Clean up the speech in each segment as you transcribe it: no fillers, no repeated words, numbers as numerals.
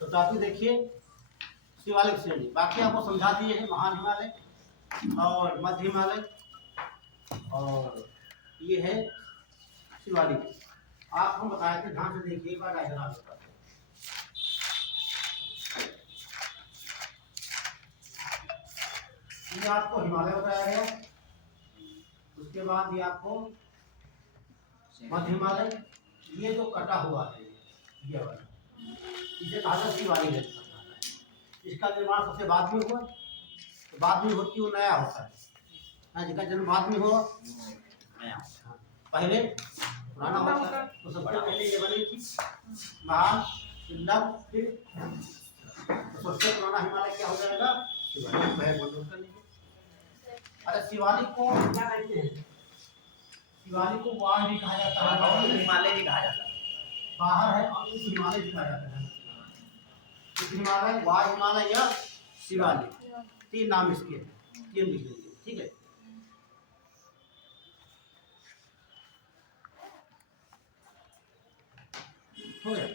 तो टॉपिक देखिए शिवालिक श्रेणी। बाकी आपको समझा दिए हैं महान हिमालय और मध्य हिमालय और ये है शिवालिक। आप हम बताए थे, ध्यान से देखिए एक बार डायग्राम होता है। ये आपको हिमालय बताया गया, उसके बाद ये आपको मध्य हिमालय, ये जो कटा हुआ है ये वाला, इसे कहा जाता है शिवालिक रेत। इसका निर्माण सबसे बाद में हुआ, तो बाद में होती वो नया होता है। हाँ, जिसका जन्म बाद में हुआ नया होता है। पहले पुराना होता है, तो सबसे पहले ये बनी थी महान शिल्लम, फिर तो सबसे पुराना हिमालय क्या हो जाएगा शिवालिक। अच्छा, शिवालिक को क्या कहते हैं? शिवालिक को वाह भी कहा जाता है, हिमालय भी कहा जाता है। बाहर है और उस हिमालय भी कहा जाता है। हिमालय, वाह हिमालय या शिवालिक, तीन नाम इसके हैं, तीन लिख लीजिए, ठीक है। हो गया।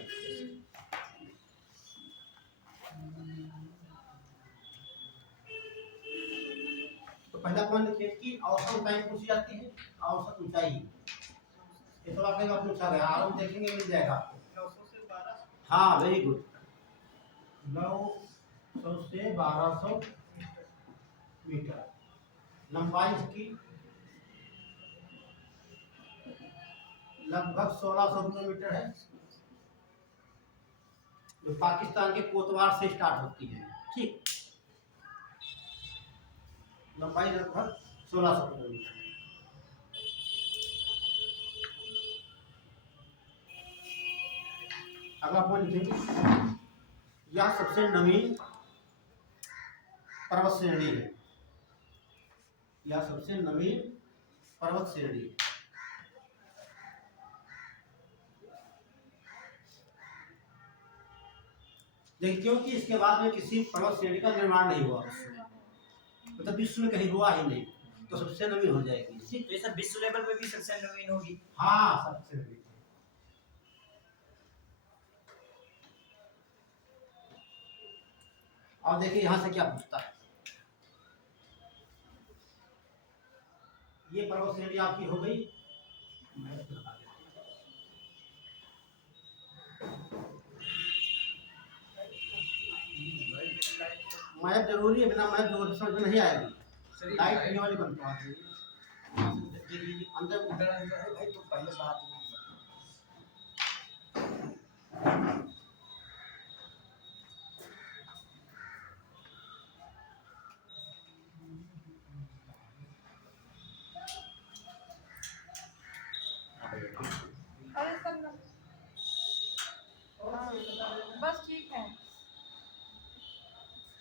तो पहला पॉइंट लिखिए कि औसत ऊंचाई पूछी जाती है। औसत ऊंचाई ये थोड़ा कहीं बार पूछा गया, आराम देखेंगे मिल जाएगा आपको। 900 से 1200। हाँ, वेरी गुड। 900 से 1200 मीटर लंबाई इसकी लगभग 1600 किलोमीटर है, जो पाकिस्तान के कोतवार से स्टार्ट होती है। ठीक, लंबाई लगभग 1600 किलोमीटर। अगला पॉइंट लिखेंगे, यह सबसे नवीन पर्वत श्रेणी है। यह सबसे नवीन पर्वत श्रेणी है। लेकिन क्योंकि इसके बाद में किसी पर्वत श्रेणी का निर्माण नहीं हुआ, मतलब विश्व में कहीं हुआ ही नहीं, तो सबसे नवीन हो जाएगी। ठीक, तो ये सब विश्व लेवल पे भी सबसे नवीन होगी। हाँ, सबसे नवीन। अब देखिए यहां से क्या पूछता है। ये पर्वत श्रेणी आपकी हो गई। मैप जरूरी है, बिना मैप जो समझ में नहीं आएगी। लाइट ये वाली बनता है अंदर उधर है भाई, तो पहले बात अरे सब बस ठीक है,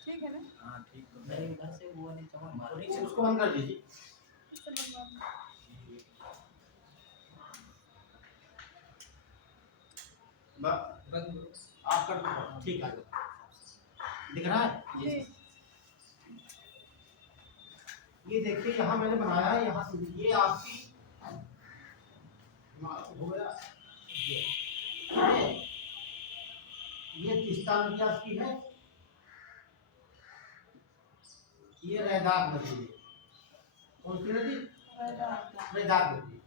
ठीक है ना? हाँ ठीक, तो मेरे इधर से वो नहीं चमक उसको बंद कर दीजिए। आप कर दो, ठीक है, दिख रहा है जी। ये देखिए यहाँ मैंने बनाया है, यहाँ से ये आपकी हो गया। ये तीस्ता नदी आपकी है, ये रैदाक नदी है। कौन सी नदी? रैदाक नदी।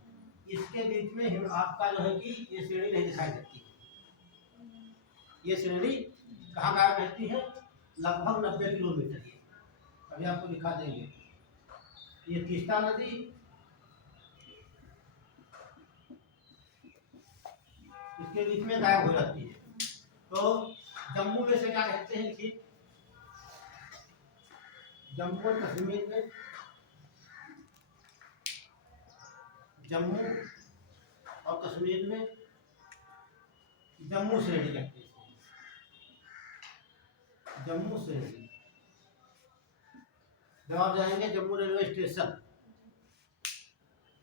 इसके बीच में आपका जो है कि ये श्रेणी नहीं दिखाई देती है। ये श्रेणी कहाँ गायब रहती है? लगभग 90 किलोमीटर की। अभी आपको दिखा देंगे। ये तीस्ता नदी, इसके बीच में गायब हो जाती है। तो जम्मू में से क्या कहते हैं कि जम्मू और कश्मीर में, जम्मू और कश्मीर में जम्मू श्रेणी कहते हैं। जम्मू श्रेणी, जब आप जाएंगे जम्मू रेलवे स्टेशन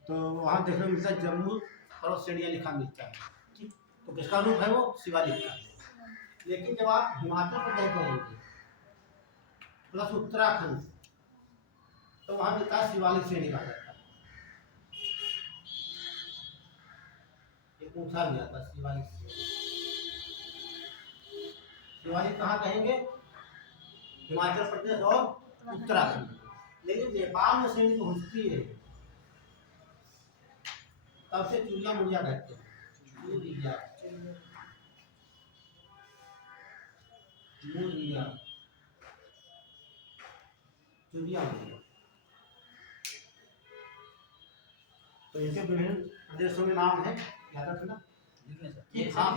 तो वहाँ देखने मिलता है जम्मू पर्वत श्रेणियाँ लिखा मिलता है। ठीक, तो किसका रूप है वो? शिवालिक का। लेकिन जब आप हिमाचल प्रदेश जाएंगे प्लस उत्तराखंड, तो वहाँ मिलता है शिवालिक श्रेणी कहा जाता है। ये पूछा भी आता है शिवालिक श्रेणी। शिवालिक कहाँ कहेंगे? हिमाचल प्रदेश और उत्तराखंड। लेकिन नेपाल में श्रेणी पहुंचती है तब से चूड़िया मुड़िया कहते हैं। चूड़िया मुड़िया चूड़िया मुड़िया। तो इनके विभिन्न प्रदेशों में नाम है, याद रखना। हाँ,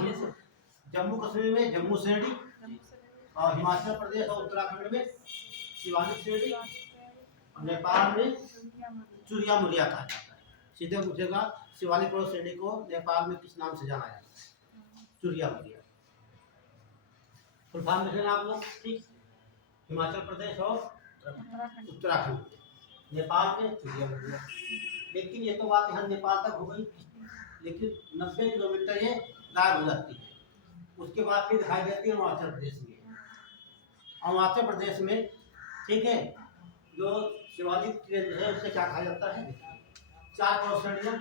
जम्मू कश्मीर में जम्मू श्रेणी, और हिमाचल प्रदेश और उत्तराखंड में शिवालिक श्रेणी, और नेपाल में चूड़िया मुड़िया कहा जाता है। सीधे पूछेगा शिवालिक पर्वत श्रेणी को नेपाल में किस नाम से जाना जाता है? चूड़िया मुड़िया। फुल फॉर्म लिख लेना आप लोग, ठीक। हिमाचल प्रदेश और उत्तराखंड, नेपाल में चूड़िया मुड़िया। लेकिन ये तो बात यहाँ नेपाल तक हो गई, लेकिन 90 किलोमीटर ये गायब हो जाती है। उसके बाद फिर दिखाई देती है अरुणाचल प्रदेश में। अरुणाचल प्रदेश में, ठीक है, जो शिवालिक केंद्र है उसे क्या कहा जाता है? 4 पर्वत श्रेणियां,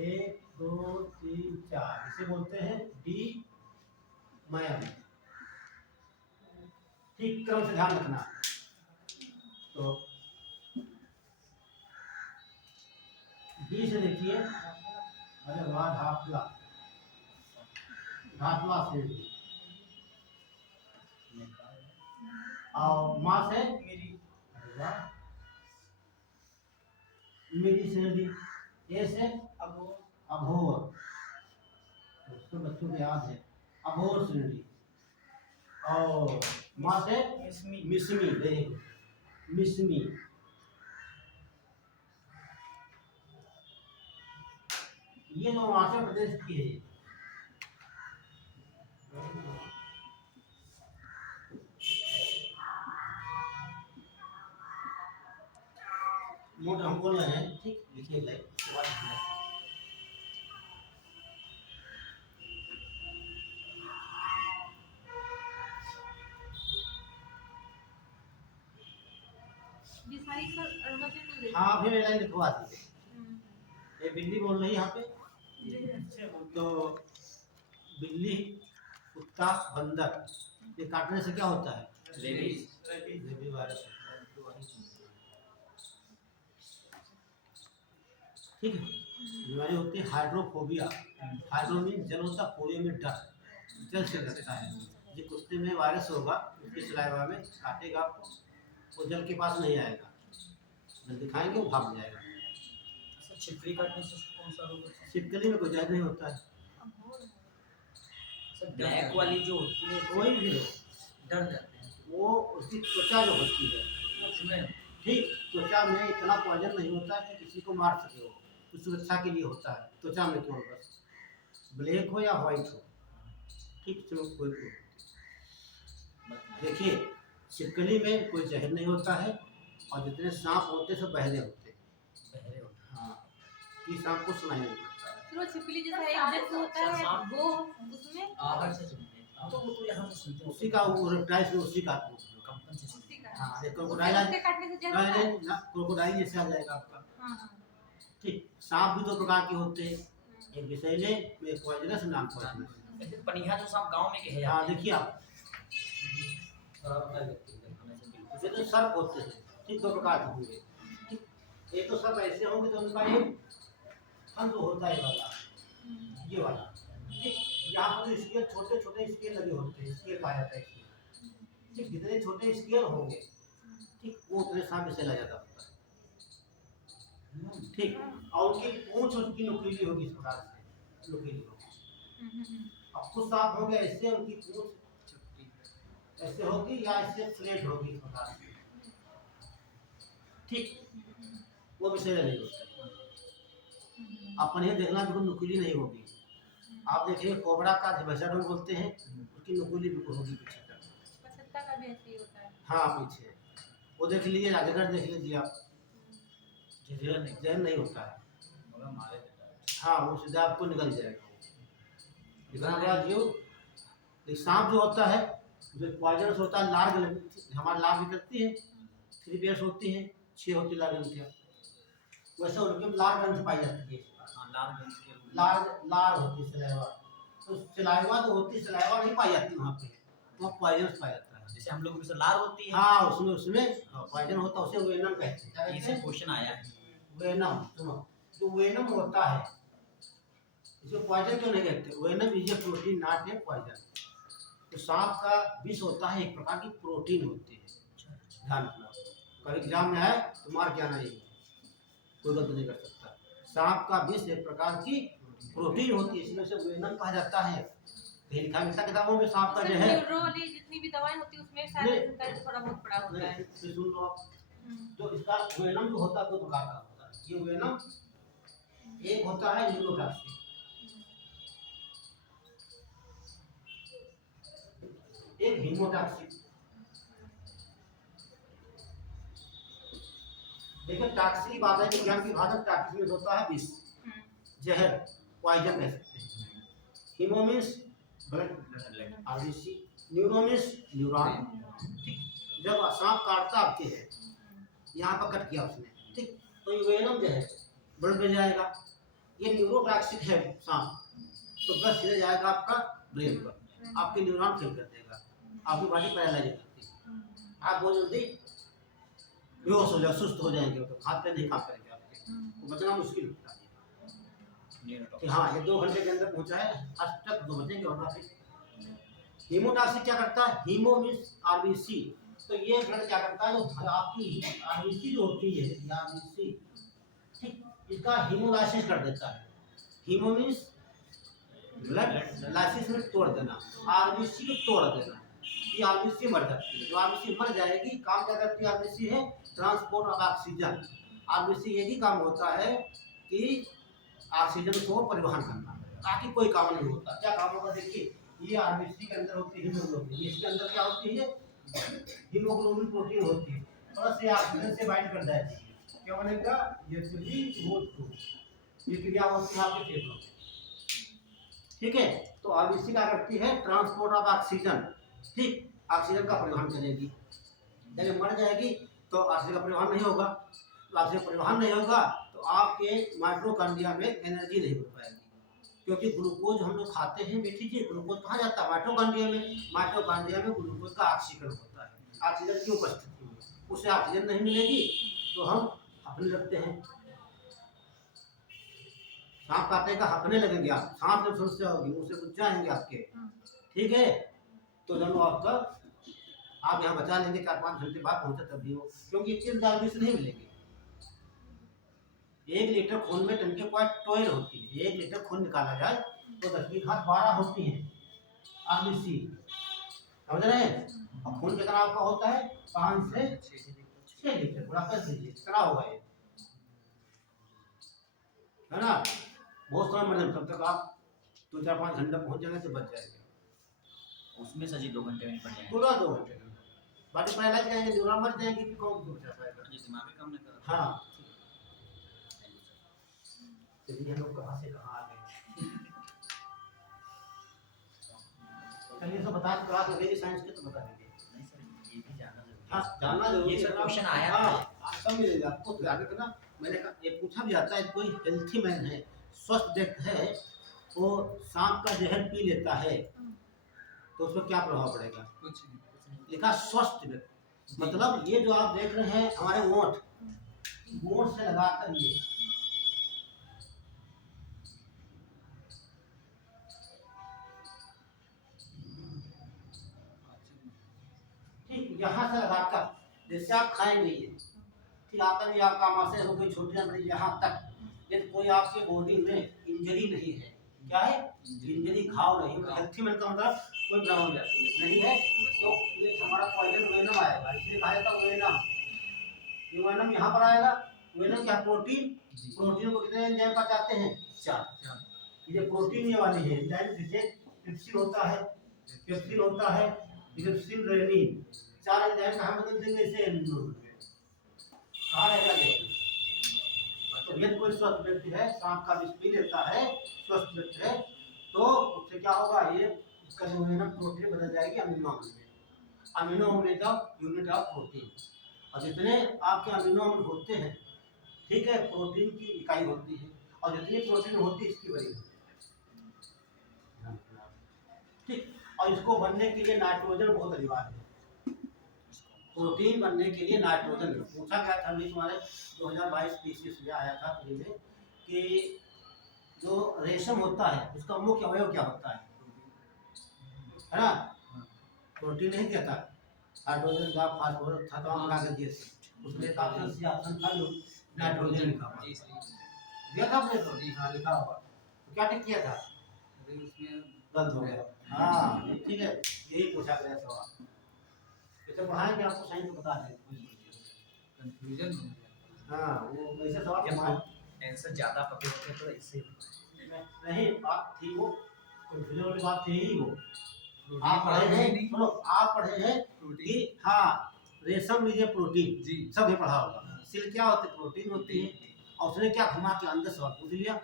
1 2 3 4, इसे बोलते हैं डी मयम। ठीक, क्रम से ध्यान रखना। तो डी से देखिए, अरे वाह, ढापला, ढापला श्रेणी। और माँ से मेरी श्रेणी। ए से अभोर, तो बच्चों को याद है, अभोर श्रेणी। और माँ से मिसमी, देखो मिसमी। ये तो अरुणाचल प्रदेश की है। नोट हम बोल रहे हैं, ठीक, लिखिए लाइक। ये सारी सर अरुणाचल प्रदेश। हाँ, अभी मेरा लिखवा दीजिए। ये बिल्ली बोल रही है यहाँ पे, तो बिल्ली, कुत्ता, बंदर, ये काटने से क्या होता है? Rabies virus. ठीक है, बीमारी होती है हाइड्रोफोबिया। हाइड्रो मीन जल होता, फोबिया में डर, जल से डरता है। जो कुत्ते में वायरस होगा, उसके सलाइवा में काटेगा आपको, वो जल के पास नहीं आएगा, जल दिखाएंगे वो भाग जाएगा। छिपकली काटने से कौन सा रोग होता है? छिपकली में कोई जहर नहीं होता है। ब्लैक वाली जो होती है कोई भी हो, डर जाते हैं वो उसकी त्वचा जो होती है, उसमें। ठीक, त्वचा में इतना पॉइजन नहीं होता कि किसी को मार सके। वो कुछ सुरक्षा के लिए होता है, त्वचा में केवल, बस ब्लैक हो या व्हाइट हो, ठीक। चलो कोई देखिए, छिपकली में कोई जहर नहीं होता है, और जितने सांप होते सब बहरे होते हैं। हाँ, कि सांप को सुनाई नहीं देता। तो छिपकली जैसा एक जैसा होता है वो उसमें आहट से सुनते हैं, तो वो तो यहाँ से सुनते हैं। उसी का वो रेप्टाइल्स में उसी का कंपन से सुनते उसी का। हाँ, एक क्रोकोडाइल उसके काटने से जहर होता है। ना, क्रोकोडाइल जैसे आ जाएगा आपका। हाँ। ठीक, सांप भी 2 प्रकार के होते हैं, एक विषैले, एक पॉइजनस, नाम पॉइजनस। पनिया जो सांप गांव में कहे हाँ, जाते हैं। देखिए आप, ये तो सर्प होते हैं, ठीक, 2 प्रकार के होंगे। ठीक, एक तो सर्प ऐसे होंगे तो उनका एक फंद होता है वाला, ये वाला, ठीक। यहाँ पर जो स्केल, छोटे छोटे स्केल लगे होते हैं, स्केल पाया जाता है इसमें, ठीक। जितने छोटे स्केल होंगे, ठीक, वो उतने सांप से ला जाता होता है, ठीक। और उनकी पूंछ उसकी नुकीली होगी, इस प्रकार से नुकीली होगी। अब कुछ सांप होंगे ऐसे, उनकी पूंछ ऐसे होगी या ऐसे फ्लैट होगी, इस प्रकार से, ठीक। वो विषय नहीं होता। अपन ये देखना बिल्कुल नुकीली नहीं होगी। आप देखिए कोबरा का झबसाडोल बोलते हैं, उसकी नुकीली बिल्कुल होगी पीछे तक। पछत्ता का भी ऐसे ही होता है। हाँ, पीछे वो देख लीजिए, अजगर देख लीजिए आप, जहर नहीं होता है। हाँ, वो सीधा आपको निकल जाएगा, इतना बड़ा जीव। लेकिन सांप जो होता है, जो पॉइजनस होता है, लार हमारी लार निकलती है, 3 पेयर्स होती हैं, 6 होती लार ग्रंथियाँ, वैसे उनके लार ग्रंथ पाई जाती है। लार होती सलाइवा, तो सलाइवा जो होती, सलाइवा नहीं पाई जाती वहाँ पे, वहाँ पॉइजन पाया जाता है। जैसे हम लोग में से लार होती है, हाँ, उसमें पॉइजन होता है, उसे वेनम कहते हैं। क्या कहते इसे हैं? क्वेश्चन आया है। वेनम। सुनो, जो वेनम होता है इसको पॉइजन क्यों नहीं कहते? Venom is a protein not a poison. तो सांप का विष होता है, एक प्रकार की प्रोटीन होती है। ध्यान रखना, कभी एग्जाम में आए तो मार क्या नहीं, कोई गलती नहीं कर सकता। सांप का विष एक प्रकार की प्रोटीन होती है, इसलिए उसे वेनम कहा जाता है। कहीं लिखा मिलता किताबों में सांप का जो है। न्यूरो वाली जितनी भी दवाएं होती है उसमें शायद इनका थोड़ा बहुत पड़ा होता है। फिर सुन लो आप, तो इसका वेनम जो होता है दो प्रकार का होता है। ये वेनम एक होता है न्यूरोटॉक्सिक, एक हीमोटॉक्सिक। देखिए टॉक्सिक की बात है, विज्ञान की भाषा टॉक्सिक में होता है विष, जहर, पॉइजन कह सकते हैं। Haemo means blood, RBC, neuro means neuron. ठीक, जब सांप काटता आपके है, यहाँ पर कट किया उसने, ठीक, तो ये वेनम जो है ब्लड में जाएगा। ये न्यूरोटॉक्सिक है सांप, तो ब्लड सीधे जाएगा आपका ब्रेन पर, आपके न्यूरॉन फेल कर देगा, आपकी बॉडी पैरालाइज हो जाती है, आप बहुत जल्दी बेहोश हो जाए, सुस्त हो जाएंगे, तो हाथ पे नहीं काम करेंगे आपके, तो बचना मुश्किल होता है कि हाँ ये 2 घंटे के अंदर पहुंचा है, आज तक 2 बजेंगे और फिर हीमोटॉक्सिक क्या करता है? हीमो मीन्स आरबीसी, तो ये ब्लड क्या करता है, जो आपकी आरबीसी जो होती है, आरबीसी, ठीक, इसका हीमोलाइसिस कर देता है। हीमो मीन्स ब्लड, लाइसिस में तोड़ देना, आरबीसी को तोड़ देना। ये आरबीसी मर जाती है, जो आरबीसी मर जाएगी, काम क्या करती है आरबीसी है? Transport of oxygen. आरबीसी यही काम होता है कि ऑक्सीजन को परिवहन करना, बाकी कोई काम नहीं होता। क्या काम होगा? देखिए, ये आरबीसी के अंदर होती है हीमोग्लोबिन, इसके अंदर क्या होती है? हीमोग्लोबिन प्रोटीन होती है, थोड़ा से ऑक्सीजन से बाइंड कर जाएगी, क्या बनेगा? ये क्रिया होती है आपके फेफड़ों में, ठीक है। तो आरबीसी क्या करती है? ट्रांसपोर्ट ऑफ ऑक्सीजन, ठीक, ऑक्सीजन का परिवहन करेगी। जब मर जाएगी तो ऑक्सीजन का परिवहन नहीं होगा, तो ऑक्सीजन परिवहन नहीं होगा तो आपके माइटोकॉन्ड्रिया में एनर्जी नहीं हो पाएगी, क्योंकि ग्लूकोज हम लोग खाते हैं मीठी चीज, ग्लूकोज कहाँ जाता है? माइटोकॉन्ड्रिया में। माइटोकॉन्ड्रिया में ग्लूकोज का ऑक्सीकरण होता है, ऑक्सीजन की उपस्थिति में, उसे ऑक्सीजन नहीं मिलेगी तो हम हफने लगते हैं। सांप काटेगा, हफने लगेंगे आप, सांप जब समस्या होगी मुंह से कुछ जाएंगे आपके, ठीक है। तो जब आपका आप यहाँ बचा लेंगे, 4-5 घंटे बाद पहुंचे तब भी हो, क्योंकि इतनी आरबीसी नहीं मिलेगी। 1 लीटर खून में 10^12 होती है, 1 लीटर खून निकाला जाए तो 10 की घात 12 होती है आरबीसी, समझ रहे हैं? और खून कितना आपका होता है? 5 से 6 लीटर, बड़ा कर दीजिए कितना होगा ये, है ना? बहुत समय मर, तब तक आप 2-4-5 घंटे पहुंच जाएंगे तो बच जाएंगे। उसमें से जी 2 घंटे में निपट जाएंगे, पूरा 2 घंटे में बाकी पैरालाइज जाएंगे, न्यूरॉन मर जाएंगे, कि कौन दूर जा पाएगा? ये दिमाग भी काम नहीं कर रहा। हाँ, चलिए हम लोग कहाँ से कहाँ आ गए। चलिए तो बता करा दोगे साइंस के, तो बता देंगे। नहीं सर, ये भी जानना जरूरी है। हाँ, जानना जरूरी ये है। सब क्वेश्चन आया हाँ, था। आज सब मिलेगा आपको, तो आगे करना। मैंने कहा ये पूछा भी जाता है, कोई हेल्थी मैन है, स्वस्थ व्यक्ति है, वो सांप का जहर पी लेता है तो उसमें क्या प्रभाव पड़ेगा? कुछ नहीं। लिखा स्वस्थ व्यक्ति, मतलब ये जो आप देख रहे हैं हमारे ओंठ, ओंठ से लगाकर ये, ठीक, यहाँ से लगाकर, जैसे आप खाएंगे ये, ठीक, आता नहीं आपका मासे हो कोई छोटी बड़ी, यहाँ तक, यदि कोई आपके बॉडी में इंजरी नहीं है, क्या है? इंजरी, घाव नहीं है, हेल्थी मैन का मतलब कोई प्रॉब्लम नहीं है, तो ये हमारा पॉइजन वेनम आएगा, इसलिए कहा जाता है वेनम। ये वेनम यहाँ पर आएगा। वेनम क्या? प्रोटीन, प्रोटीन को कितने एंजाइम पचाते हैं? 4। ये प्रोटीन ये वाली है एंजाइम, जिसे ट्रिप्सिन होता है, पेप्सिन होता है, ट्रिप्सिन, रेनिन, 4 एंजाइम कहाँ बदल देंगे? इसे एमिनो में कहाँ रहेगा ये? तो यदि कोई स्वस्थ व्यक्ति है, सांप का विष पी लेता है, स्वस्थ व्यक्ति है, तो उससे क्या होगा? ये इसका जो है ना प्रोटीन बदल जाएगी अमीनो अम्ल में। अमीनो अम्ल का यूनिट ऑफ प्रोटीन, और जितने आपके अमीनो अम्ल होते हैं, ठीक है, प्रोटीन की इकाई होती है, और जितनी प्रोटीन होती है इसकी वजह होती है, ठीक। और इसको बनने के लिए नाइट्रोजन बहुत अनिवार्य है। प्रोटीन बनने के लिए नाइट्रोजन पूछा गया था अभी तुम्हारे 2022-23 में आया था प्री में कि जो रेशम होता है उसका मुख्य अवयव क्या होता है ना? प्रोटीन नहीं कहता, हाइड्रोजन का फास्फोरस था तमाम प्रकार के गैस, उसमें एक ऑप्शन सी ऑप्शन था जो नाइट्रोजन लिखा हुआ दिया था आपने तो हाँ लिखा हुआ, तो क्या टिक किया था? उसमें गलत हो गया। हाँ ठीक है, यही पूछा गया सवाल, इसे पढ़ाएंगे आपको सही तो बता दें। कंफ्यूजन हो गया। हाँ वो ऐसे सवाल जब हमारे आंसर ज्यादा पके होते हैं तो इससे नहीं बात थी वो कंफ्यूजन वाली बात थी ही वो। प्रोटीन आप पढ़े हैं नहीं सुनो, आप पढ़े हैं प्रोटीन कि हाँ रेशम लीजिए प्रोटीन जी सब भी पढ़ा होगा, सिल क्या होते प्रोटीन होती है, और उसने क्या घुमा के अंदर सवाल पूछ लिया।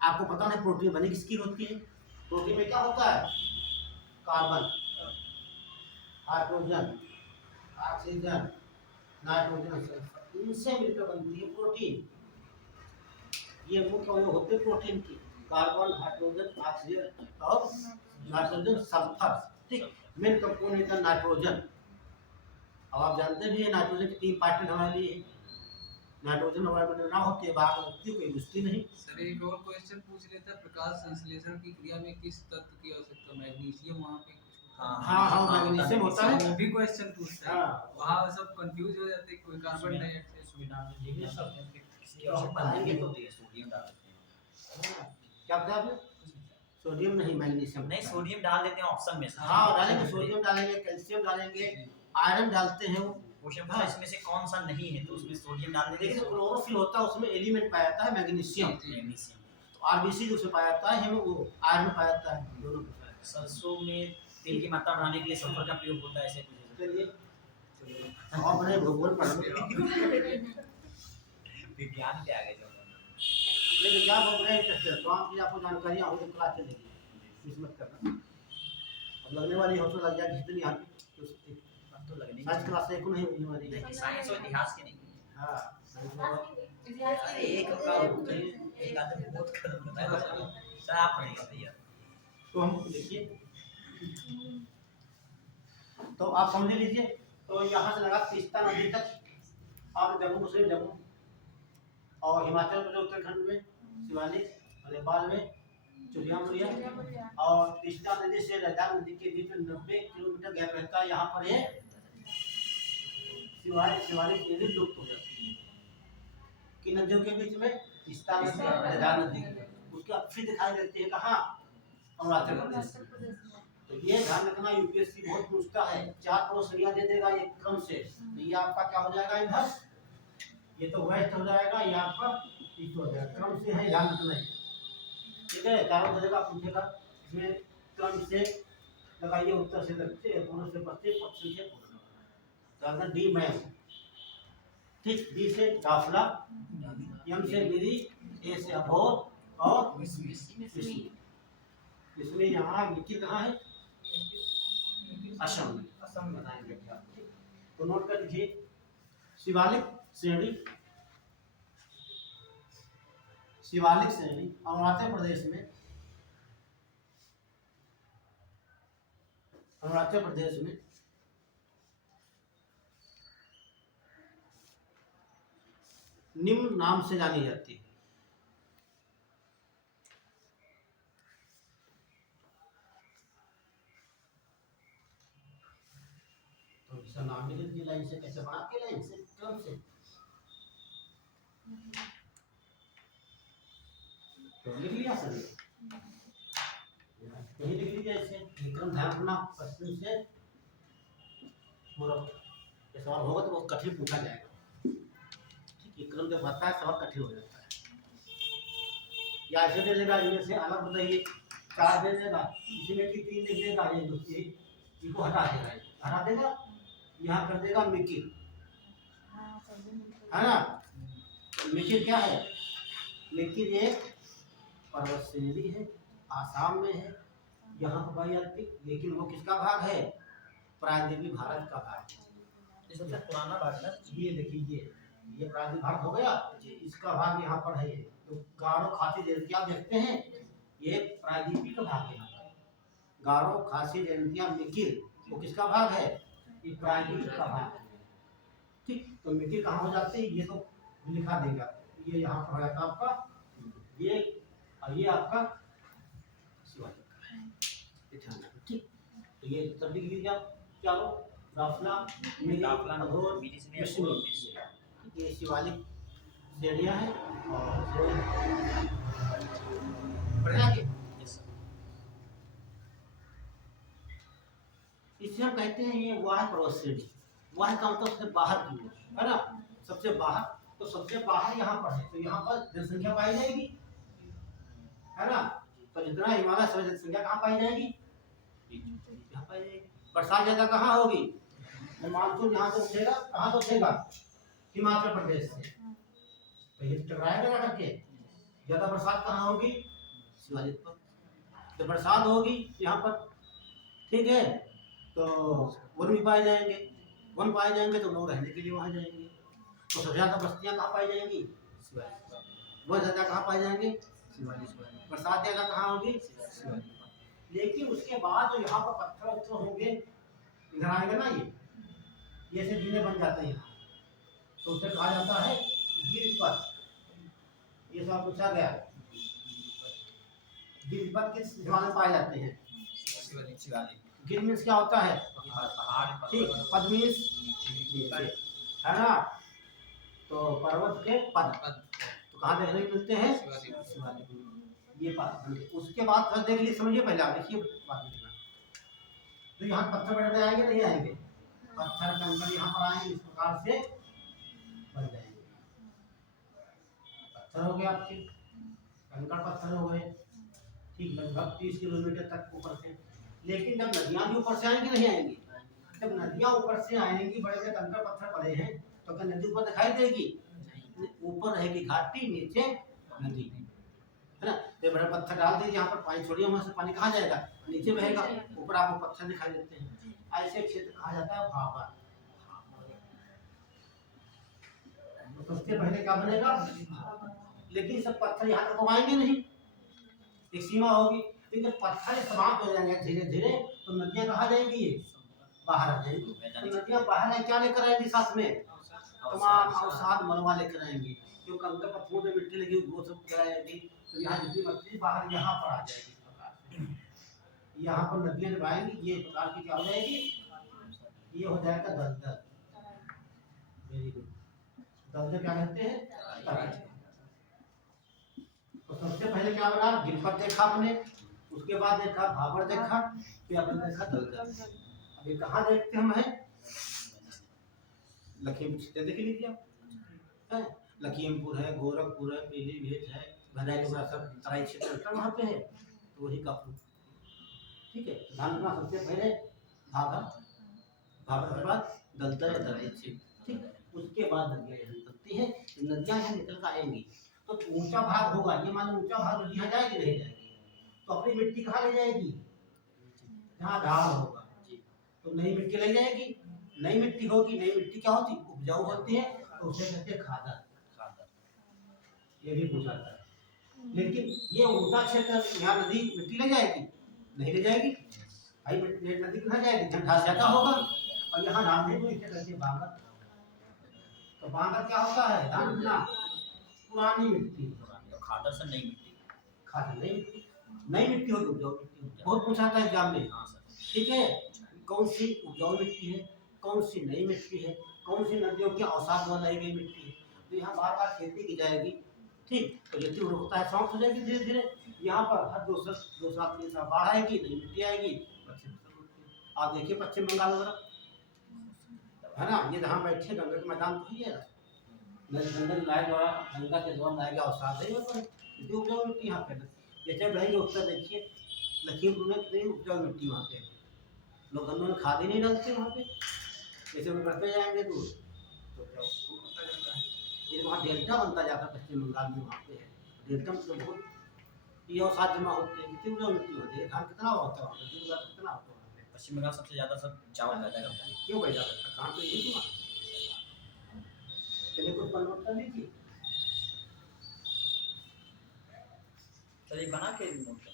आपको पता नहीं प्रोटीन बनी किसकी होती है? प्रोटीन में क्या होता है? Carbon, hydrogen, oxygen, nitrogen, sulphur, इनसे मिलकर बनती है प्रोटीन। ये मुख्य अवयव होते हैं प्रोटीन की, कार्बन, हाइड्रोजन, ऑक्सीजन और नाइट्रोजन, सल्फर। ठीक, मेन कंपोनेंट है नाइट्रोजन। अब आप जानते भी हैं नाइट्रोजन की 3 पार्ट हमारे लिए, नाइट्रोजन हमारे ना होती है बाहर होती है कोई घुसती नहीं। सर एक और क्वेश्चन पूछ लेता है, प्रकाश संश्लेषण की क्रिया में किस तत्व की आवश्यकता? मैग्नीशियम वहाँ पे कुछ हाँ मैग्नीशियम होता है। वो भी क्वेश्चन पूछता है, हाँ वहाँ सब कंफ्यूज हो जाते हैं, कोई कार्बन डाइऑक्साइड सोडियम डाल देते हैं। क्या बताया आपने? सोडियम नहीं मैग्नीशियम नहीं सोडियम डाल देते हैं ऑप्शन में। हाँ डालेंगे, सोडियम डालेंगे, कैल्शियम डालेंगे, आयरन डालते हैं वो। क्वेश्चन पूछा इसमें से कौन सा नहीं है तो उसमें सोडियम डाल देते लेकिन हैं। क्लोरोफिल होता है उसमें एलिमेंट पाया जाता है मैग्नीशियम, मैग्नीशियम तो आरबीसी जो उसमें पाया जाता है हिम वो आयरन पाया जाता है, दोनों में पाया जाता सरसों में तेल की मात्रा बढ़ाने के लिए सल्फर का प्रयोग होता है ऐसे कुछ है। चलिए और बड़े भूगोल पढ़ लो, विज्ञान के आगे जो लेकिन क्या बोल रहे हैं टेस्ट तो आप आपको जानकारियाँ हो तो क्लास चलेगी, मिस मत करना। अब लगने वाली हो तो लग जाएगी जितनी आपकी तो लगने साइंस क्लास से नहीं होने वाली है। साइंस और इतिहास के नहीं। हाँ अरे एक का एक आदमी बहुत खत्म बताया सर आप पढ़ेगा भैया। तो हम देखिए, तो आप समझ लीजिए, तो यहाँ से लगा तीस्ता नदी तक, आप जम्मू कश्मीर जम्मू और हिमाचल प्रदेश उत्तराखंड में शिवालिक, नेपाल में चुरिया मुड़िया, और तीस्ता नदी से लद्दाख नदी के बीच में 90 किलोमीटर गैप रहता है। यहाँ पर ये शिवालिक नदी लुप्त हो जाती है। किन नदियों के बीच में? तीस्ता नदी और लद्दाख नदी, उसका फिर दिखाई देती है कहाँ? अरुणाचल प्रदेश। तो ये ध्यान रखना, यूपीएससी बहुत पूछता है, 4 क्वेश्चन दे देगा एक क्रम से, तो ये आपका क्या हो जाएगा इधर, ये तो वेस्ट हो जाएगा, ये आपका ईस्ट हो जाएगा, क्रम से है ध्यान रखना है। ठीक है, चारों जगह पूछेगा, इसमें क्रम से लगाइए, उत्तर से दक्षिण, पूर्व से पश्चिम, पश्चिम से पूर्व। तो डी मैम, ठीक, डी से दाफला, एम से गिरी, ए से अभोर और इसमें यहाँ नीचे कहाँ है? असम, असम बनाएंगे आप। तो नोट कर लीजिए, शिवालिक श्रेणी, शिवालिक श्रेणी अरुणाचल प्रदेश में, अरुणाचल प्रदेश में निम्न नाम से जानी जाती है। तो इसका नाम भी लिख दिया लाइन से, कैसे बना के लाइन से, क्रम से। तो लिख लिया सर, यही लिख लीजिए ऐसे, क्रम ध्यान रखना, पश्चिम से पूर्व। ये सवाल होगा तो बहुत कठिन पूछा जाएगा, ठीक है, क्रम जब बढ़ता है सवाल कठिन हो जाता है। या ऐसे दे देगा, इनमें से अलग बताइए, 4 दे देगा, इसमें की 3 लिख देगा, ये दूसरी इसको हटा देगा, हटा देगा, यहाँ कर देगा मिकिर, है ना? मिकिर क्या है? मिकिर एक पर्वत श्रेणी है, आसाम में है, यहाँ पर पाई जाती, लेकिन वो किसका भाग है? प्रायद्वीपीय भारत का भाग। ये सबसे पुराना भाग ना, ये देखिए, ये प्रायद्वीपीय भारत हो गया, इसका भाग यहाँ पर है। तो गारो खाती जैसे क्या देखते हैं, ये प्रायद्वीपीय का भाग है यहाँ पर, गारो, खासी, जयंतिया, मिकिर, वो किसका भाग है? ये प्रायद्वीप का भाग है। ठीक, तो मिकिर कहाँ हो जाते हैं ये तो लिखा देगा। ये यहाँ पर है आपका ये, और ये आपका शिवालिक का है, ये ध्यान रखना। ठीक, तो ये सब लिख लीजिए आप। चलो दाफला, दाफला, अघोर, मिश्मी, मिश्मी, अघोर, मिश्मी। ये शिवालिक श्रेणियाँ हैं और बढ़िया के इसे हम कहते हैं ये वाह पर्वत श्रेणी। वाह का मतलब सबसे बाहर की ओर है ना, सबसे बाहर। तो सबसे बाहर यहाँ पर है, तो यहाँ पर जनसंख्या पाई जाएगी, है ना। तो जितना हिमालय से जनसंख्या कहाँ पाई जाएगी? यहाँ पाई जाएगी। बरसात ज्यादा कहाँ होगी? मानसून यहाँ से उठेगा, कहाँ से उठेगा? हिमाचल प्रदेश से। तो ये टकराएगा ना करके। ज्यादा बरसात कहाँ होगी? शिवालिक पर। तो बरसात होगी यहाँ पर, ठीक है, तो वन भी पाए जाएंगे। वन पाए जाएंगे तो लोग रहने के लिए वहाँ जाएंगे। तो सबसे ज्यादा बस्तियाँ कहाँ पाई जाएंगी? शिवालिक। वह ज्यादा कहाँ पाए जाएंगे? शिवालिक। बरसात ज्यादा कहाँ होगी? शिवालिक। लेकिन उसके बाद जो यहाँ पर पत्थर वत्थर होंगे, इधर आएंगे ना, ये ऐसे जीने बन जाते हैं यहाँ, तो उसे कहा जाता है गिरिपथ। ये सब पूछा गया, गिरिपथ किस हिमालय में पाए जाते हैं? गिर मीन्स क्या होता है? ठीक, पद मीन्स नीचे, है ना। तो पर्वत के पद तो कहाँ देखने को मिलते हैं? शिवालिक। ये बात। उसके बाद फिर देख लीजिए, समझिए पहले आप देखिए बात में। तो यहाँ पत्थर बड़े आएंगे नहीं आएंगे? पत्थर कंकड़ यहाँ पर आएंगे, इस प्रकार से बन जाएंगे। पत्थर हो गए आपके, कंकड़ पत्थर हो गए, ठीक, लगभग 30 किलोमीटर तक ऊपर से। लेकिन जब नदियाँ भी ऊपर से आएंगी नहीं आएंगी? जब नदियाँ ऊपर से आएंगी, बड़े बड़े कंकड़ पत्थर पड़े हैं, तो क्या नदी ऊपर दिखाई देगी? ऊपर रहेगी घाटी, नीचे नदी, है ना। तो बड़े पत्थर डाल दीजिए यहाँ पर, पानी छोड़िए, वहाँ से पानी कहाँ जाएगा? नीचे बहेगा। ऊपर आपको पत्थर दिखाई देते हैं, ऐसे क्षेत्र कहा जाता है भाबर। तो सबसे पहले क्या बनेगा? लेकिन सब पत्थर यहाँ तक तो आएंगे नहीं, एक सीमा होगी। लेकिन जब पत्थर समाप्त हो जाएंगे धीरे धीरे, तो नदियाँ कहाँ जाएंगी? बाहर आ जाएंगी। तो नदियाँ बाहर क्या लेकर आएंगी साथ में? तमाम अवसाद मलबा लेकर आएंगी, जो कंकड़ पत्थरों में मिट्टी लगी वो सब कराएंगी। तो यहाँ जितनी मट्टी बाहर यहाँ पर आ जाएगी। इस प्रकार से यहाँ पर नदियाँ जब आएंगी, ये प्रकार की क्या हो जाएगी? ये हो जाएगा दलदल। Very good. दलदल क्या कहते हैं? तो सबसे पहले क्या बना? गिरपत देखा आपने, उसके बाद देखा भाबर देखा, फिर आपने देखा दलदल। अभी कहाँ देखते हम हैं? लखीमपुर देख लीजिए आप, लखीमपुर है, गोरखपुर है, पीलीभीत है, भदैरपुर, सब तराई क्षेत्र वहाँ पे है, तो वही काफी। ठीक है, ध्यान रखना। सबसे पहले भाबर, भाबर के बाद दलदल, दलदल, ठीक। उसके बाद नदियाँ यहाँ निकलती हैं। नदियाँ यहाँ निकल कर आएंगी तो ऊंचा भाग होगा। ये मान लो ऊंचा भाग नदी यहाँ जाएगी नहीं जाएगी? तो अपनी मिट्टी कहाँ ले जाएगी? जहाँ ढाल होगा, तो नई मिट्टी ले जाएगी। नई मिट्टी होगी, नई मिट्टी क्या होती? उपजाऊ होती है, तो उसे कहते हैं खादर। ये भी पूछा था। लेकिन ये ऊंचा क्षेत्र, यहाँ नदी मिट्टी ले जाएगी नहीं ले जाएगी? भाई नदी कहाँ जाएगी? जहाँ ढाल ज्यादा होगा, और यहाँ ढाल नहीं, तो इसे कहते हैं बांगर। तो बांगर क्या होता है? ध्यान रखना, पुरानी मिट्टी। खादर से नई मिट्टी, खादर नई मिट्टी, नई मिट्टी होगी उपजाऊ मिट्टी। बहुत पूछा था एग्जाम में। हाँ सर। ठीक है, कौन सी उपजाऊ मिट्टी है, कौन सी नई मिट्टी है, कौन सी नदियों के अवसाद द्वारा लाई गई मिट्टी है। तो यहाँ बार बार खेती की जाएगी, ठीक। तो जितनी उर्वरकता है समाप्त हो जाएगी धीरे धीरे। यहाँ पर हर 2 साल 3 साल बाढ़ आएगी, नई मिट्टी आएगी। आप देखिए पश्चिम बंगाल वगैरह, है ना, ये जहाँ बैठे गंगा के मैदान तो ही है, गंगा लाए द्वारा, गंगा के द्वारा लाए गए अवसाद है कितनी उपजाऊ मिट्टी यहाँ पे। जैसे रहेंगे उत्तर देखिए, लखीमपुर में कितनी उपजाऊ मिट्टी वहाँ पे, लोग गन्नों में खाद ही नहीं डालते वहाँ पे। जैसे हम बढ़ते जाएंगे दूर तो उपजाऊ होता जाता है। ये वहाँ डेल्टा बनता जाता है पश्चिम बंगाल में, वहाँ पे है डेल्टा में तो बहुत ये अवसाद जमा होते हैं। कितनी उपजाऊ मिट्टी होती है, धान कितना होता है वहाँ पे, कितना होता है वहाँ पे। पश्चिम बंगाल सबसे ज्यादा सब चावल पैदा करता है। क्यों पैदा करता है? कहाँ पे ये हुआ? चलिए कुछ परिवर्तन लीजिए। सर ये बना के रिमोट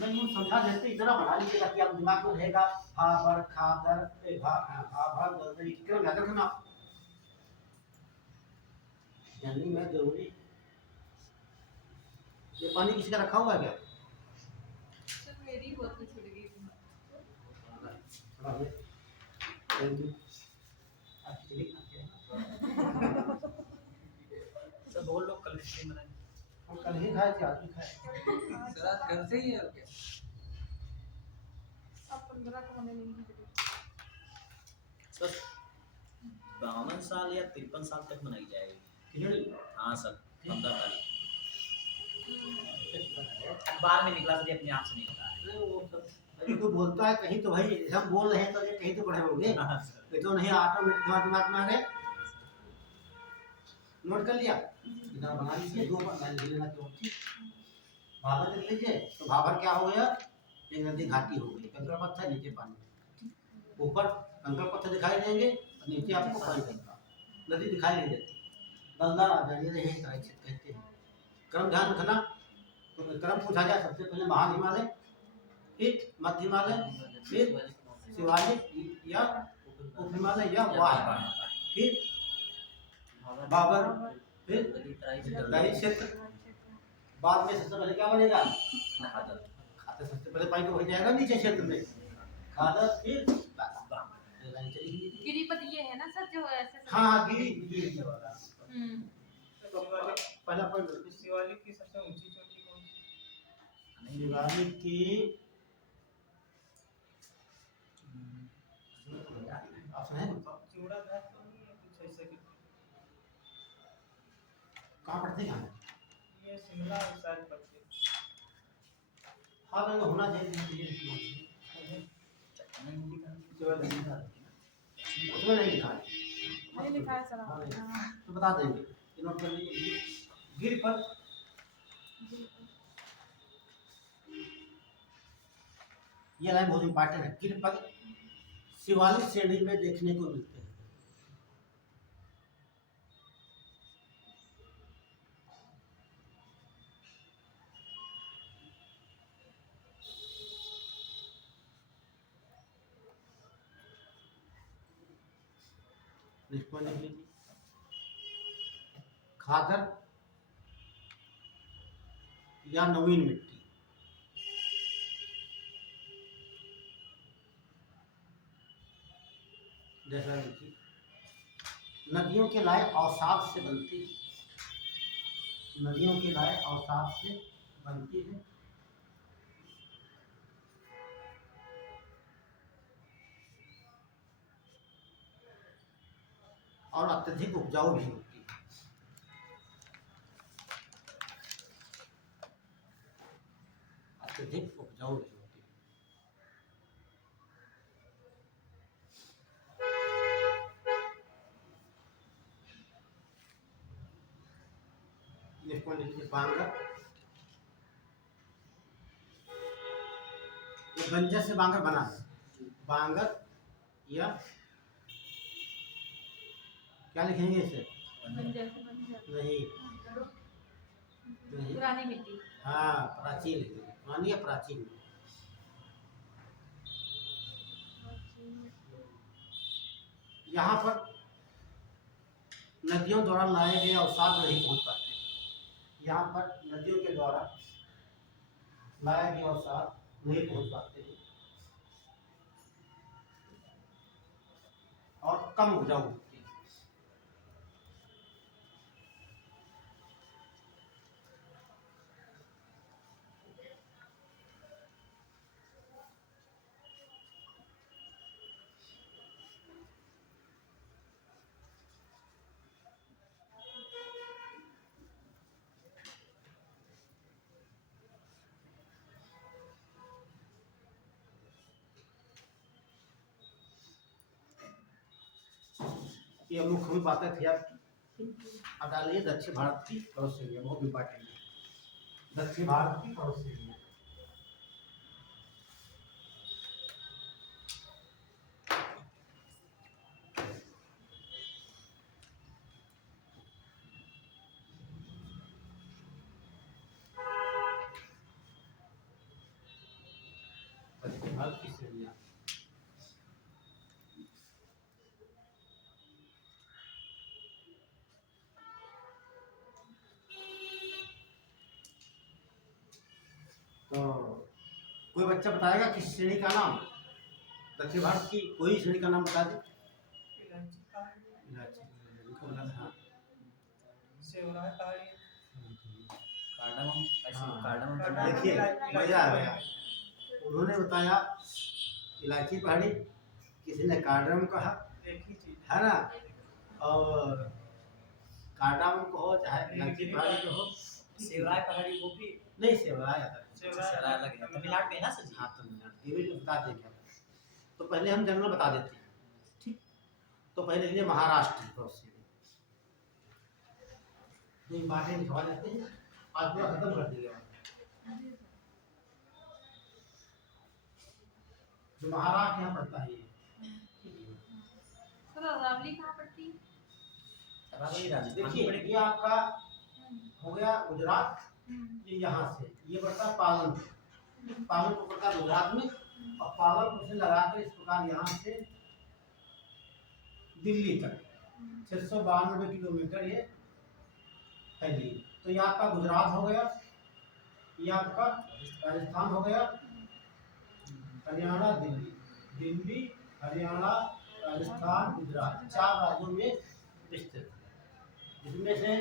मैं यूँ समझा देते इतना बना लीजिएगा कि आप दिमाग में रहेगा। हा भर खादर ए भा हा भर दल क्यों याद रखना जननी में जरूरी। ये पानी किसी का रखा हुआ है क्या? सर मेरी बोतल छूट गई थी। थोड़ा हमें थैंक यू। आप चलिए खाते हैं। सर बहुत लोग कल स्ट्रीम बनाए। हम कल ही खाए थे, आज भी खाए। सर आज घर से ही है और क्या? अब 15 को हमें नहीं मिली। सर 52 साल या 53 साल तक मनाई जाएगी। खिचड़ी हाँ सर 15 तारीख अखबार में निकला सर, ये अपने आप से निकला है। नहीं, वो सब अभी तो बोलता है कहीं तो भाई हम बोल रहे हैं तो ये कहीं तो पढ़े होंगे। हाँ सर। ये तो नहीं ऑटोमेटिक दिमाग में आ गए। नोट कर लिया इतना बना लीजिए। दो बार लाइन लेना क्यों ठीक। भावर देख लीजिए तो भावर क्या हो गया? ये नदी घाटी हो गई। कंकड़ पत्थर नीचे पानी, ऊपर कंकड़ पत्थर दिखाई देंगे और नीचे आपको पानी देगा। नदी दिखाई नहीं देती, दलदल आ जाएगी। यही तरह से कहते हैं। क्रम ध्यान रखना। तो क्रम पूछा जाए सबसे पहले महा हिमालय, फिर मध्य हिमालय, फिर शिवालिक या उप हिमालय या वाह, फिर बाबर, फिर दही क्षेत्र। बाद में सबसे पहले क्या बनेगा? खाते सबसे पहले पानी तो हो जाएगा नीचे क्षेत्र में खादर, फिर लाइन चलेगी। गिरिपद ये है ना सर जो ऐसे हाँ हाँ गिरी गिरी के वाला। हम्म। तो पहला पॉइंट शिवालिक की सबसे ऊंची चोटी कौन सी? शिवालिक की ऑप्शन है चूड़ा घाट तो नहीं है कुछ ऐसे के? कहाँ पढ़ते हैं? ये शिमला शायद पड़ती हाँ नहीं होना चाहिए। उसमें नहीं लिखा है। नहीं लिखा है सर। हाँ, नहीं। हाँ। तो बता देंगे। ये नोट कर लीजिए। गिरिपद ये लाइन बहुत इंपॉर्टेंट है। गिरिपद शिवालिक श्रेणी में देखने को मिलते हैं। लिख लीजिए। खादर या नवीन मिट्टी। जैसा लिखिए नदियों के लाए अवसाद से बनती है। नदियों के लाए अवसाद से बनती है। और अत्यधिक उपजाऊ भी होती है। अत्यधिक उपजाऊ भी होती है। इसको लिखिए बांगर। ये बंजर से बांगर बना है। बांगर या क्या लिखेंगे इसे? बंजर से बंजर। नहीं नहीं पुरानी मिट्टी। हाँ प्राचीन लिखेंगे। पुरानी या प्राचीन। यहाँ पर नदियों द्वारा लाए गए अवसाद नहीं पहुंच पाते। यहाँ पर नदियों के द्वारा लाए गए अवसाद नहीं पहुंच पाते हैं और कम उपजाऊ होती है। ये मुख्य बातें थी आपकी। अब डालिए दक्षिण भारत की पड़ोसी एरिया, बहुत इंपॉर्टेंट है। दक्षिण भारत की पड़ोसी एरिया। कोई बच्चा बताएगा किस श्रेणी का नाम? दक्षिण भारत की कोई श्रेणी का नाम बता दे। इलायची पहाड़ी, इलायची, इनको बोला था। सेवराय पहाड़ी, कार्डमम, ऐसे हाँ। कार्डमम तो कार्डमम। देखिए मजा आ गया। उन्होंने बताया इलायची पहाड़ी, किसी ने कार्डमम कहा, एक ही चीज। है ना। और कार्डमम कहो चाहे इलायची पहाड़ी कहो, सेवराय पहाड़ी वो भी नहीं सेवराय आता है। सेवराय अलग है, तमिलनाडु में है ना सर जी? हाँ तमिलनाडु, ये भी बता दें क्या। तो पहले हम जनरल बता देते हैं, ठीक। तो पहले लिए महाराष्ट्र प्रोसीड, तो बातें लिखवा देते हैं, आज पूरा खत्म कर दिया। जो महाराष्ट्र यहाँ पड़ता है ये, सर अरावली कहाँ पड़ती है? अरावली राजस्थान में देखिए पड़ेगी। ये आपका हो गया गुजरात, ये यहाँ से ये पड़ता है पालनपुर, पालनपुर पड़ता है गुजरात में, और पालनपुर से लगाकर इस प्रकार यहाँ से दिल्ली तक 692 किलोमीटर ये फैली। तो ये आपका गुजरात हो गया, ये आपका राजस्थान हो गया, हरियाणा दिल्ली, दिल्ली हरियाणा राजस्थान गुजरात, 4 राज्यों में विस्तृत है, जिसमें से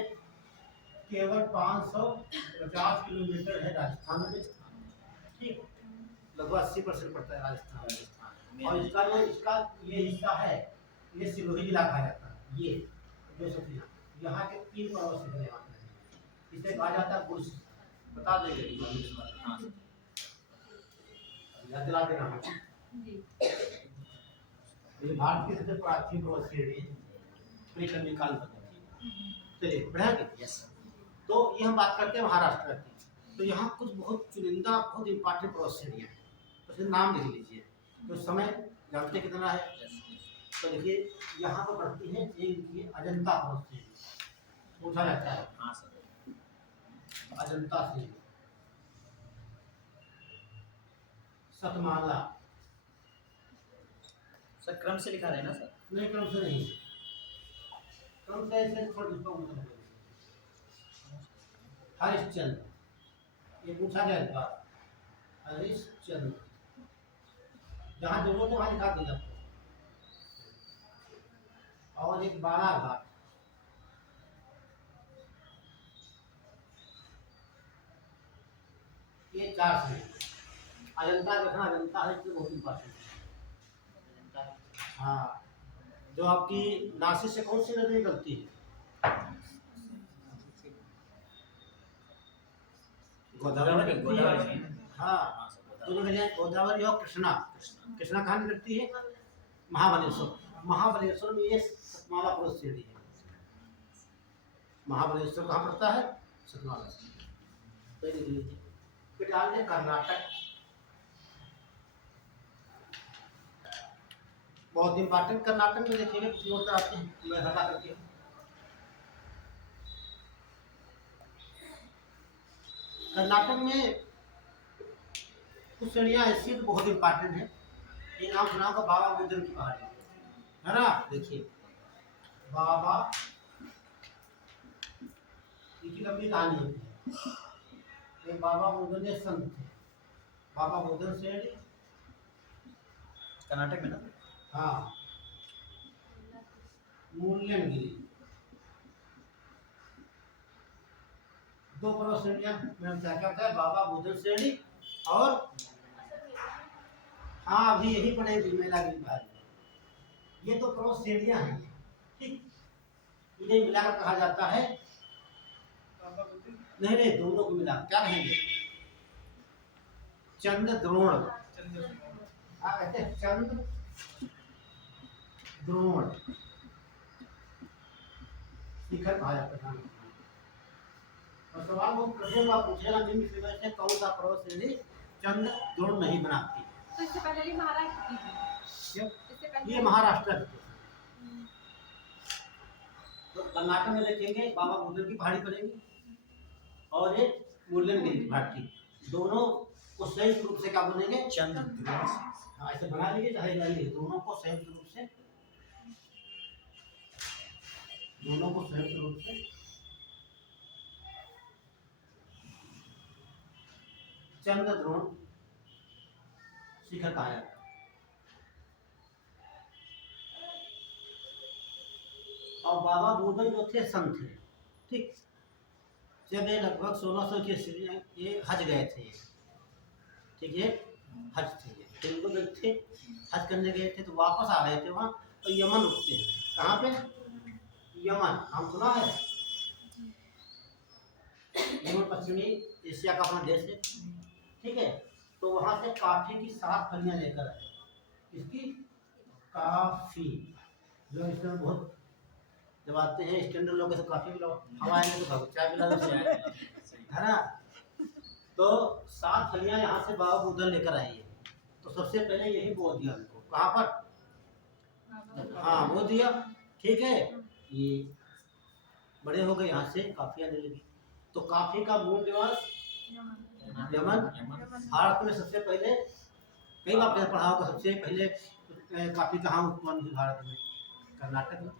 केवल 550 किलोमीटर है राजस्थान में, ठीक। लगभग 80% पड़ता है राजस्थान। और इसका ये हिस्सा है, ये सिरोही जिला कहा जाता है। ये जो सब यहाँ के 3 पर्वत श्रेणी यहाँ पे हैं। इसे कहा जाता है बुर्ज, बता देंगे हाँ याद दिला देना मुझे। जी। ये भारत की सबसे प्राचीन पर्वत श्रेणी है, प्री-कलिकाल पद्धति। चलिए बढ़ाएंगे। यस। तो ये हम बात करते हैं महाराष्ट्र की। तो यहाँ कुछ बहुत चुनिंदा बहुत इंपॉर्टेंट पर्वत श्रेणियाँ हैं, तो इसमें नाम लिख लीजिए। तो समय जानते कितना है? तो देखिए यहाँ पर पड़ती है, एक लिखिए अजंता पर्वत श्रेणी, पूछा जाता है हाँ सर। अजंता श्रेणी, सतमाला, सर क्रम से लिखा है ना सर? नहीं क्रम से नहीं, क्रम से ऐसे थोड़ा इसका मतलब है। हरिश्चंद्र, ये पूछा गया था, हरिश्चंद्र, जहाँ जरूरत है वहाँ लिखा देगा। और एक बालाघाट, ये 4 से अजंता देखना, अजंता है इसलिए बहुत इंपॉर्टेंट है। हाँ, जो आपकी नासिक से कौन सी नदी निकलती है? गोदावरी। गोदावरी। हाँ, हाँ सर, तो गोदावरी। जो है गोदावरी और कृष्णा, कृष्णा कहाँ निकलती है? महाबलेश्वर, महाबलेश्वर में ये सतमाला पर्वत श्रेणी है। महाबलेश्वर कहाँ पड़ता है? सतमाला से। तो लिख लीजिए। फिर डाल दें कर्नाटक, बहुत इंपॉर्टेंट। कर्नाटक में देखिएगा किसी और तरह आते हैं, मैं हटा करके कर्नाटक में कुछ श्रेणियाँ ऐसी हैं बहुत इंपॉर्टेंट है। ये नाम सुना होगा बाबा बुदन की पहाड़ी, है ना। देखिए बाबा, इनकी लंबी कहानी होती है। ये बाबा बुदन एक संत थे, बाबा बुदन श्रेणी, कर्नाटक में ना? हाँ, मूल्यनगिरी, 2 पर्वत श्रेणियाँ में क्या क्या है? बाबा बुदन श्रेणी और हाँ अभी यही पड़ेगी मेलागिरी पहाड़ी। ये तो पर्वत श्रेणियाँ हैं, ठीक। इन्हें मिलाकर कहा जाता है, बाबा बुद्धि, नहीं नहीं दोनों को मिला क्या कहेंगे? चंद्रद्रोण, चंद्रशेखर, हाँ कहते हैं चंद्र द्रोण शिखर कहा जाता है। और सवाल बहुत कठिन हुआ, पूछेगा निम्न श्रेणी से कौन सा पर्वत श्रेणी चंद्र द्रोण नहीं बनाती? तो इससे पहले भी महाराष्ट्र की थी। क्यों? इससे पहले ये महाराष्ट्र की। तो कर्नाटक में देखेंगे बाबा बुदन की पहाड़ी पड़ेगी और एक मूल्यनगिरी की पहाड़ी, दोनों को संयुक्त रूप से क्या बनेंगे? चंद्र। हाँ ऐसे बना लीजिए, चाहे लगाइए, दोनों को संयुक्त रूप से, दोनों को संयुक्त रूप से चंद्रद्रोण शिखर कहा जाता है। और बाबा बुदन जो थे संत थे, ठीक। जब ये लगभग 1600 की ईस्वी में ये हज गए थे, ठीक है, हज थे ये, तेलुगु लोग थे, हज करने गए थे तो वापस आ रहे थे वहाँ, तो यमन रुकते हैं। कहाँ पे? यमन, नाम सुना है? यमन पश्चिमी एशिया का अपना देश है, ठीक है। तो वहाँ से काफी की 7 फलियां लेकर आए। इसकी काफी, जो इसमें बहुत जब आते हैं स्टैंडर्ड लोग तो काफी पिलाओ, हवा आएंगे तो चाय पिला दो, है ना। तो 7 फलियां यहाँ से बाबा बुदन लेकर आई है। तो सबसे पहले यही बो दिया उनको, कहाँ पर? हाँ, बो दिया, ठीक है। ये बड़े हो गए, यहाँ से काफी आने लगी। तो काफी का मूल निवास यमन। भारत में सबसे पहले, कई बार आपने पढ़ा होगा, सबसे पहले काफी कहाँ उत्पन्न हुई भारत में? कर्नाटक में,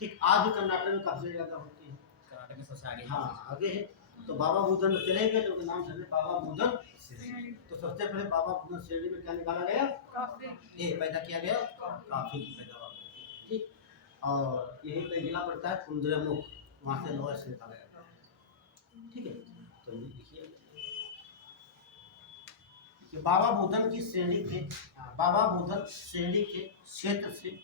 ठीक। आज भी कर्नाटक में काफी ज्यादा होती है, कर्नाटक में सबसे आगे। हाँ आगे है। तो बाबा बुदन में चले गए, तो उनका नाम से बाबा बुदन। तो सबसे पहले बाबा बुदन श्रेणी में क्या निकाला गया? ये पैदा किया गया, काफी की पैदावार, ठीक। और यही पे जिला पड़ता है कुंद्रेमुख, वहाँ से लोअर से निकाला गया, ठीक है। तो ये देखिए कि बाबा बुदन की श्रेणी के, बाबा बुदन श्रेणी के क्षेत्र से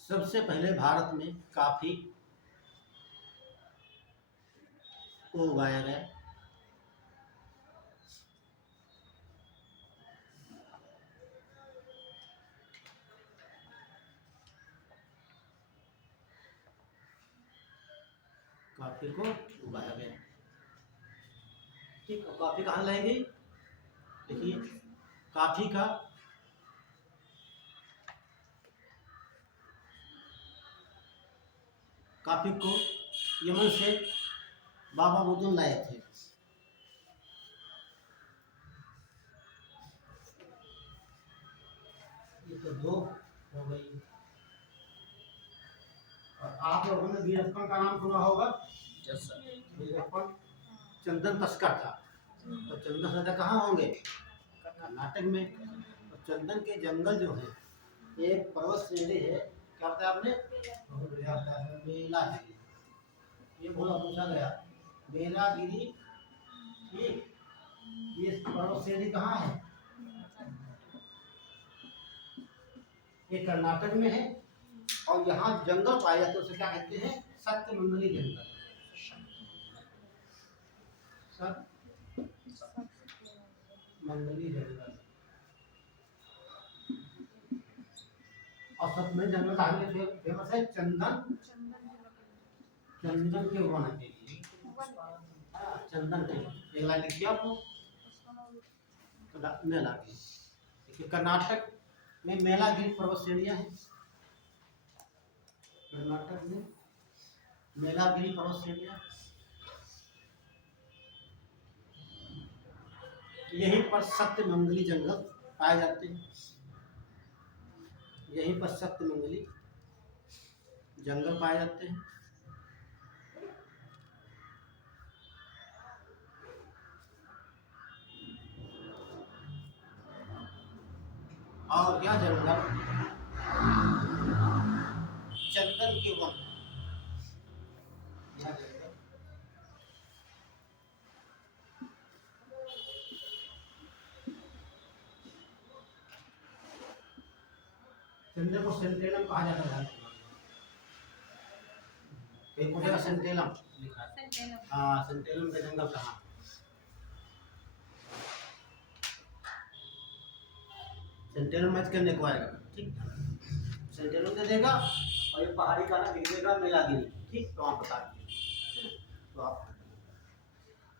सबसे पहले भारत में काफी को उगाया गया। काफी को उगाया गया, ठीक। काफी कहाँ लाएंगे? देखिए, काफी का काफी को यमन से बाबा बुदन लाए थे। ये तो 2 हो गई। और आप लोगों ने वीरप्पन का नाम सुना होगा? वीरप्पन चंदन तस्कर था। तो चंदन तस्कर कहाँ होंगे? कर्नाटक में। तो चंदन के जंगल जो है, एक पर्वत श्रेणी है, क्या बताया आपने? बहुत बढ़िया बताया, मेलागिरी। ये बोला पूछा गया, मेलागिरी, ये पर्वत श्रेणी कहाँ है? ये कर्नाटक में है। और यहाँ जंगल पाए जाते हैं, उसे क्या कहते हैं? सत्यमंगली जंगल। सत्यमंगली जंगल। और सत्यमंगली जंगल का आगे फेमस है चंदन, चंदन के वन के लिए, चंदन के वन। एक लाइन लिखिए आपको, मेलागिरी। देखिए, कर्नाटक में मेलागिरी पर्वत श्रेणियां हैं। कर्नाटक में मेलागिरी पर्वत श्रेणियां, यहीं पर सत्यमंगली जंगल पाए जाते हैं। यहीं पर सत्यमंगली जंगल पाए जाते हैं। और यह जंगल चंदन के वन, यह जंगल चंदन को सेंटेलम कहा जाता है। एक पूछेगा सेंटेलम लिखा है, हाँ, सेंटेलम का जंगल कहाँ? सेंटेलम मैच करने को आएगा, ठीक। सेंटेलम दे देगा और ये पहाड़ी का ना लिख देगा मेलागिरी, ठीक। तो आप बता दीजिए, तो आप,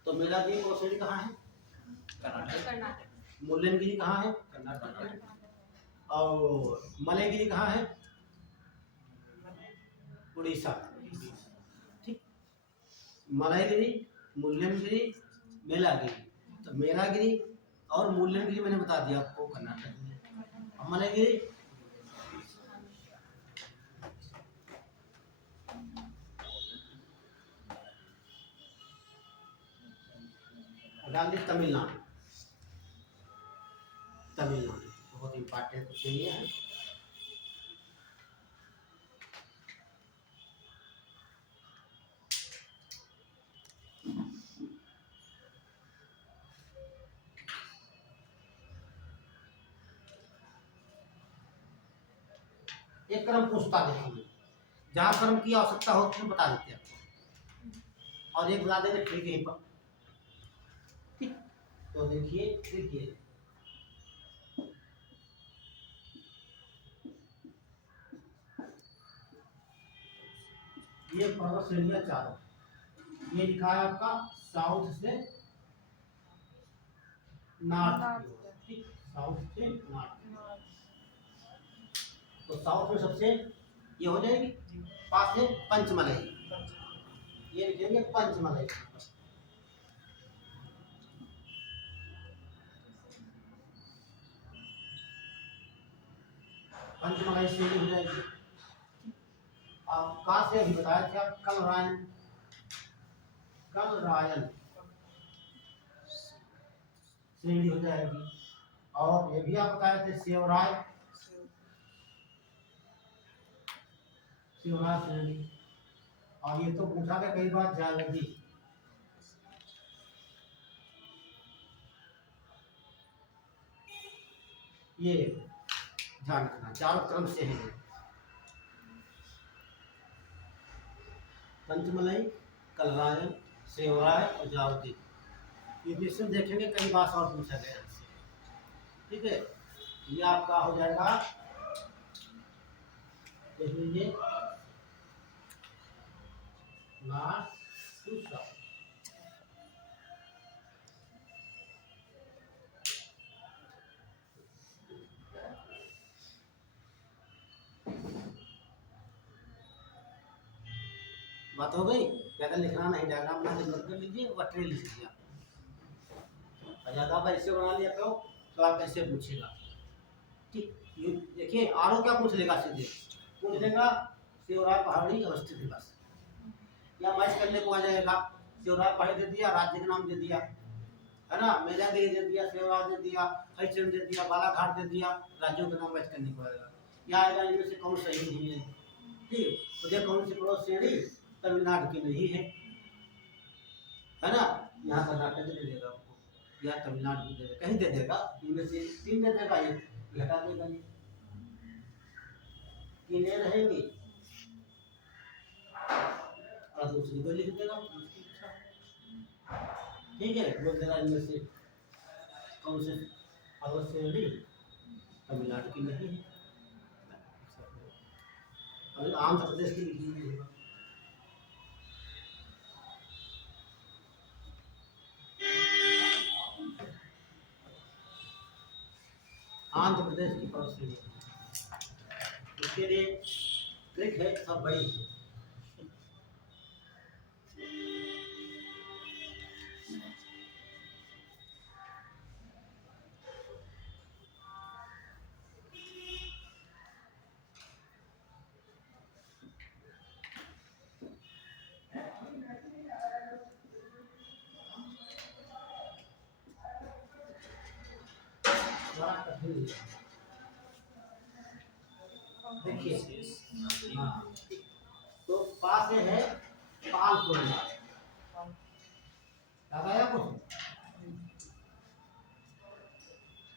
तो मेलागिरी को श्रेणी कहाँ है? कर्नाटक। मुल्लेनगिरी कहाँ है? कर्नाटक। और मलयगिरी कहाँ है? उड़ीसा, ठीक। मलयगिरी, मुल्लेनगिरी, मेलागिरी। तो मेलागिरी और मुल्लेनगिरी मैंने बता दिया आपको कर्नाटक में। और मलयगिरी डाल दी तमिलनाडु। तमिलनाडु बहुत इम्पोर्टेंट क्वेश्चन ये है। एक क्रम पूछता देखिए, जहाँ क्रम की आवश्यकता हो तो बता देते हैं आपको, और एक बता देंगे ठीक यहीं पर। ठीक, तो देखिए देखिए ये पर्वत श्रेणियां चारों, ये लिखा है आपका साउथ से नॉर्थ की ओर। ठीक, साउथ से नॉर्थ। तो साउथ में सबसे ये हो जाएगी, पास है पंचमलई, ये लिखेंगे पंचमलई। पंचमलई श्रेणी हो जाएगी। आप कहाँ से अभी बताया था, कलरायन, कलरायन श्रेणी हो जाएगी। और ये भी आप बताए थे सेवराय, सेवराय श्रेणी। और ये तो पूछा था कई बार जाएगी, ये ध्यान रखना चारों क्रम से है। पंचमलई, कलरायन, सेवराय और जावती, ये क्वेश्चन देखेंगे कई बार और पूछा गया है। ठीक है, ये आपका हो जाएगा, देख लीजिए नॉर्थ टू साउथ। बात हो गई, ज़्यादा लिखना नहीं, डायग्राम बना के नोट कर लीजिए, वट्रे लिख लीजिए आप। और ज़्यादा आप ऐसे बना लिया करो तो आप कैसे पूछेगा। ठीक, ये देखिए आरो क्या पूछ लेगा, सीधे पूछ लेगा सेवराय पहाड़ी अवस्थित है बस, या मैच करने को आ जाएगा। सेवराय पहाड़ी दे दिया, राज्य का नाम दे दिया, है ना, मैलागिरी दे दिया, सेवराय दे दिया, हरिश्चंद्र दे दिया, बालाघाट दे दिया, राज्यों का नाम मैच करने को आएगा। या आएगा इनमें से कौन सही नहीं है। ठीक, मुझे कौन सी पड़ोस श्रेणी तमिलनाडु की नहीं है ना, यहाँ कर्नाटक दे देगा आपको, या तमिलनाडु दे देगा, कहीं दे देगा, इनमें से 3 दे देगा, ये घटा देगा, ये 3 ये रहेंगी और दूसरी को लिख देगा उसकी इच्छा। ठीक है, बोल देगा इनमें से कौन से पर्वत श्रेणी तमिलनाडु की नहीं है। अभी आंध्र प्रदेश की लिखी हुई है। आंध्र प्रदेश की पर्वत श्रेणी, उसके लिए ट्रिक है, सब बड़ी है। बड़ा कठिन है। देखिए हाँ, तो पास में है पालकोल, याद आया कुछ,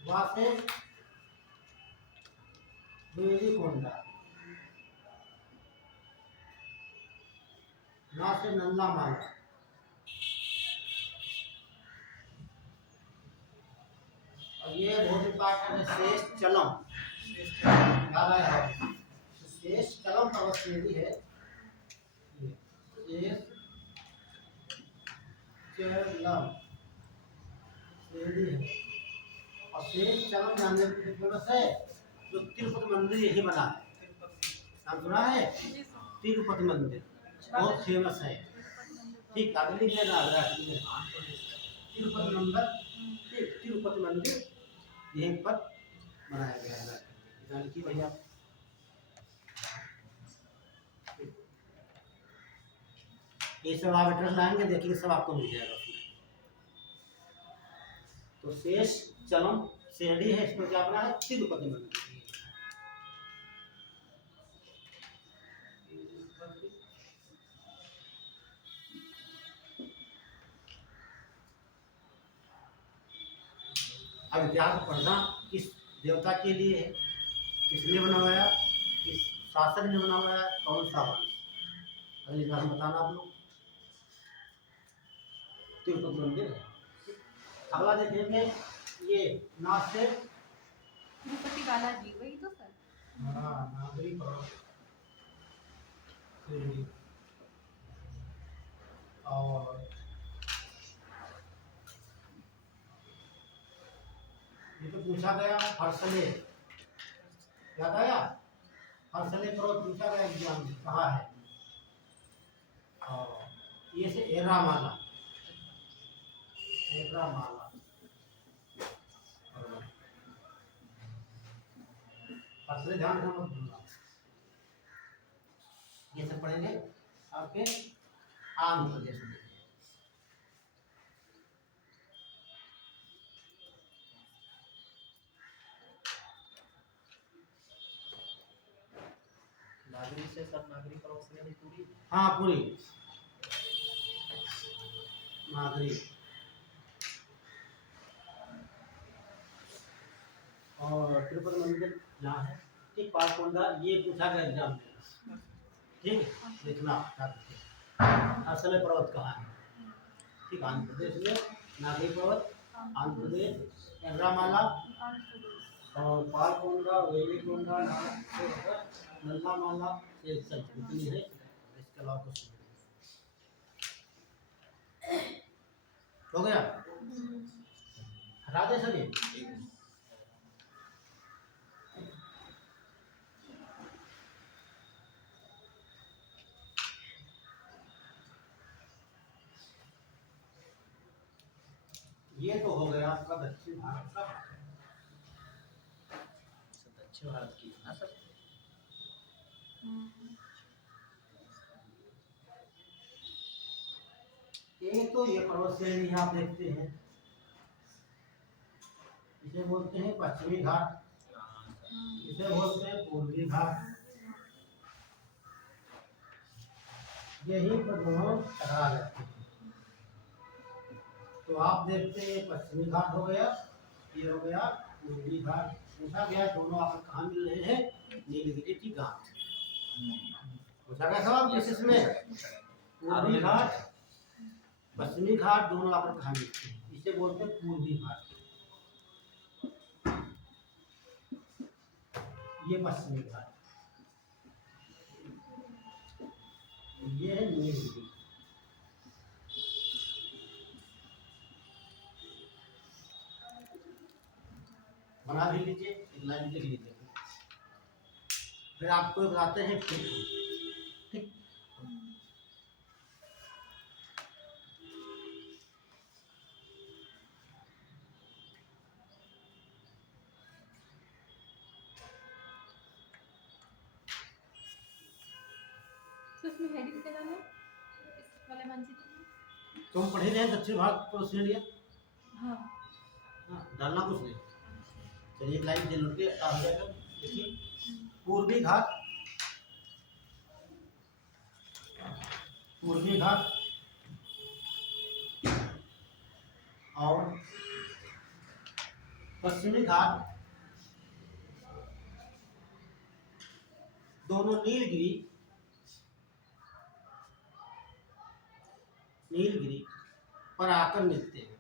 वहां से बेलीकोंडा, वहां से नंदामाला, और ये बहुत इंपॉर्टेंट है शेषचलम, याद आया है, शेषचलम पर्वत श्रेणी है, शेषचलम श्रेणी है। और शेषचलम जानने के लिए फेमस है, जो तिरुपति मंदिर यही बना है, नाम सुना है, तिरुपति मंदिर बहुत फेमस है। ठीक, आगे लिख लेना, तिरुपति मंदिर, तिरुपति मंदिर यहीं पर बनाया गया है, जान की भैया। ये सब आप एड्रेस लाएंगे, देखिए सब आपको मिल जाएगा उसमें। शेष चलम श्रेणी है, इस पर क्या बना है, तिरुपति मंदिर। अब इतिहास पढ़ना किस देवता के लिए है, किसने बनवाया, किस शासक ने बनवाया, कौन सा वंश, अगली बार बताना आप लोग। तिरुपति मंदिर है। अगला देखेंगे ये नासिर तिरुपति बालाजी वही तो सर। नागरी पर्वत श्रेणी। और ये तो पूछा गया हर्षले, याद आया, हर्षले पर्वत पूछा गया एग्जाम में कहाँ है। और ये से एर्रामाला, एर्रामाला हर्षले, ध्यान से मत भूलना। ये सब पढ़ेंगे आपके आंध्र प्रदेश में। नागरी से सब नागरी पर्वत श्रेणी पूरी। हाँ पूरी नागरी। और तिरुपति मंदिर यहाँ है, ठीक, पालकोंडा, ये पूछा गया एग्जाम में, ठीक है, देखना असले पर्वत कहाँ है, ठीक, आंध्र प्रदेश में नागरी पर्वत, आंध्र प्रदेश, एर्रामाला और पालकोंडा, वेलिकोंडा, नल्लामाला, ये सब इतनी है, इसके अलावा कुछ नहीं। हो गया, हटा दे सभी। ये तो हो गया आपका दक्षिण भारत का। दक्षिण भारत की ना सर। एक तो ये पर्वत श्रेणी आप देखते हैं, इसे बोलते हैं पश्चिमी घाट, इसे बोलते हैं पूर्वी घाट। यही पर दोनों टकरा जाते हैं। तो आप देखते हैं पश्चिमी घाट हो गया, ये हो गया पूर्वी घाट। पूछा गया दोनों आपस कहाँ मिल रहे हैं, नीलगिरी की घाट। पूछा गया सवाल किस में, पूर्वी घाट पश्चिमी घाट दोनों आपस कहाँ मिलते हैं, इसे बोलते हैं पूर्वी घाट। ये पश्चिमी घाट, ये है नीलगिरी। बना भी लीजिए, एक लाइन लिख लीजिए, फिर आपको बताते हैं फिर, ठीक। तो इसमें हेडिंग क्या डालना है इस वाले मानचित्र में? तो हम पढ़े रहे दक्षिण भारत को ऑस्ट्रेलिया, हाँ हाँ, डालना कुछ नहीं। चलिए एक लाइन जरूर के आ जाएगा। देखिए पूर्वी घाट, पूर्वी घाट और पश्चिमी घाट दोनों नीलगिरी, नीलगिरी पर आकर मिलते हैं।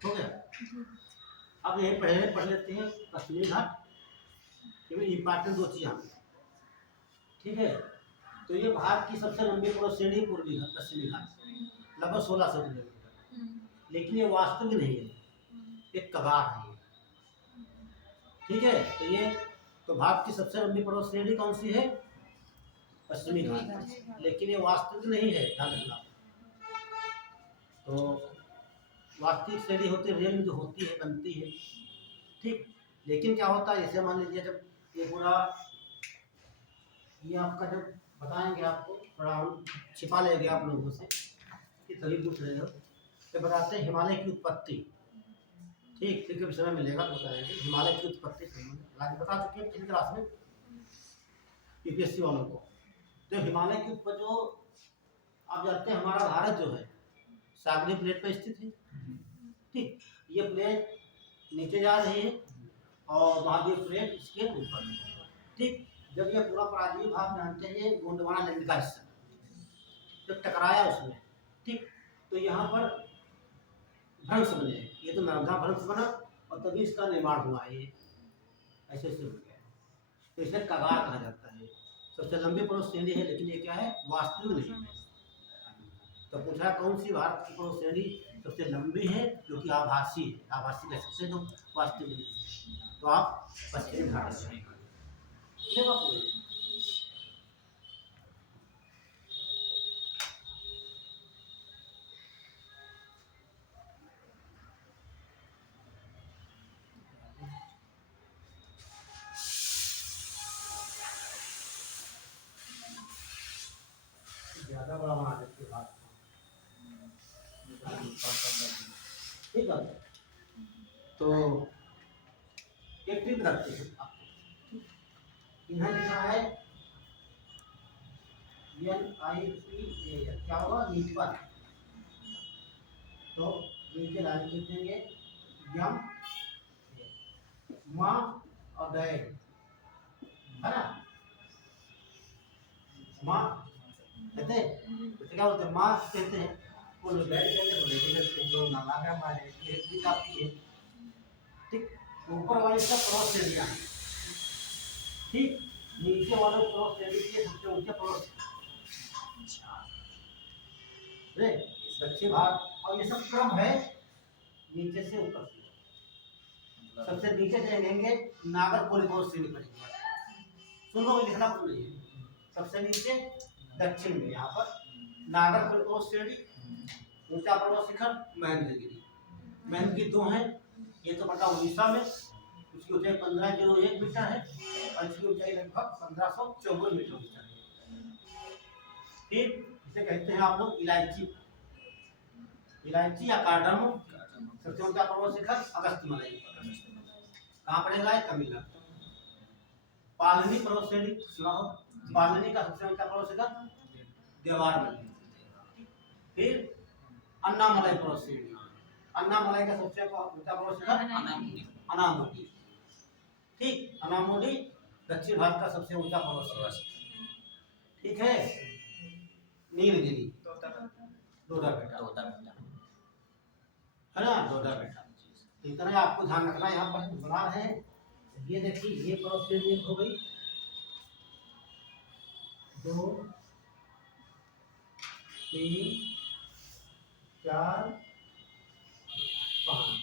हो गया। अब यही पढ़ लेते हैं पश्चिमी घाट, इंपॉर्टेंट दो चीज यहाँ पे, ठीक है। तो ये भारत की सबसे लंबी पर्वत श्रेणी पूर्वी घाट, पश्चिमी घाट, लगभग 1600 किलोमीटर, लेकिन ये वास्तविक नहीं है, एक कगार है ये, ठीक है। तो ये तो भारत की सबसे लंबी पर्वत श्रेणी कौन सी है, पश्चिमी घाट, लेकिन ये वास्तविक नहीं है, ध्यान रखना। तो वास्तविक श्रेणी होती है, रियल में जो होती है, बनती है, ठीक। लेकिन क्या होता है, जैसे मान लीजिए जब ये पूरा ये आपका जब बताएंगे आपको थोड़ा हम छिपा लेंगे आप लोगों से कि तभी पूछ रहे हो तो बताते हैं हिमालय की उत्पत्ति। ठीक ठीक है, समय मिलेगा तो बताएंगे हिमालय की उत्पत्ति आज बता चुके हैं पिछली क्लास में यूपीएससी वालों को। तो हिमालय की उत्पत्ति जो आप जानते हैं हमारा भारत जो है सागरी प्लेट पर स्थित है। ठीक, ये प्लेट नीचे जा रही है और महाद्वीप प्लेट इसके ऊपर है। ठीक, जब ये पूरा प्राचीन भाग जानते हैं गोंडवाना लैंड का हिस्सा जब टकराया उसमें, ठीक, तो यहाँ पर भ्रंश बने, ये तो नर्मदा भ्रंश बना और तभी इसका निर्माण हुआ है। ये ऐसे ऐसे हो गया, तो इसे कगार कहा जाता है। सबसे लंबी पर्वत श्रेणी है, लेकिन ये क्या है वास्तविक नहीं है। तो पूछा कौन सी भारत की पर्वत श्रेणी सबसे लंबी है, जो कि आभासी है, आभासी कह सकते हैं, तो वास्तविक नहीं है। तो आप पश्चिमी घाट से ज्यादा बड़ा बना देते हैं हाथ। ठीक है, तो एक ट्रिक रखते हैं आपको, यहाँ लिखा है NIPA, क्या होगा नीचपर, तो नीचे लाइन लिख देंगे यम माँ और डैड, है ना, माँ कहते हैं, तो क्या बोलते हैं माँ कहते हैं, वो लोग डैड कहते हैं, वो बेटी कहते हैं, जो नाना का हमारे एक भी काफी है। ठीक, ऊपर वाले सब पर्वत श्रेणियाँ हैं, ठीक, नीचे वाले पर्वत श्रेणी के सबसे ऊंचे पर्वत दक्षिण भाग, और ये सब क्रम है नीचे से ऊपर। सबसे नीचे जाएंगे नागरकोली पर्वत श्रेणी पड़ेगी, सुनो लिखना कुछ नहीं है। सबसे नीचे दक्षिण में यहाँ पर नागरकोली पर्वत श्रेणी, ऊंचा पर्वत शिखर महेंद्रगिरी। महेंद्रगिरी दो है, ये तो पड़ता उड़ीसा में, उसकी ऊंचाई 1501 मीटर है और इसकी ऊंचाई लगभग 1554 मीटर है। ठीक, इसे कहते हैं आप लोग इलायची, इलायची या कार्डमम। सबसे ऊंचा पर्वत शिखर अगस्त्यमलई, कहाँ पड़ेगा, तमिलनाडु। पालनी पर्वत श्रेणी सुना हो, पालनी का सबसे ऊंचा पर्वत शिखर देवारमली। फिर अन्नामलाई पर्वत श्रेणी, अन्नामलाई का सबसे ऊंचा पर्वत शिखर अनामुडी। ठीक, अनामुडी दक्षिण भारत का सबसे ऊंचा पर्वत शिखर। ठीक है, नीलगिरी डोडा बेटा है ना, डोडा बेटा। इतना आपको ध्यान रखना, यहाँ पर बना रहे हैं। ये देखिए ये पर्वत श्रेणी हो गई, 2 3 4 5,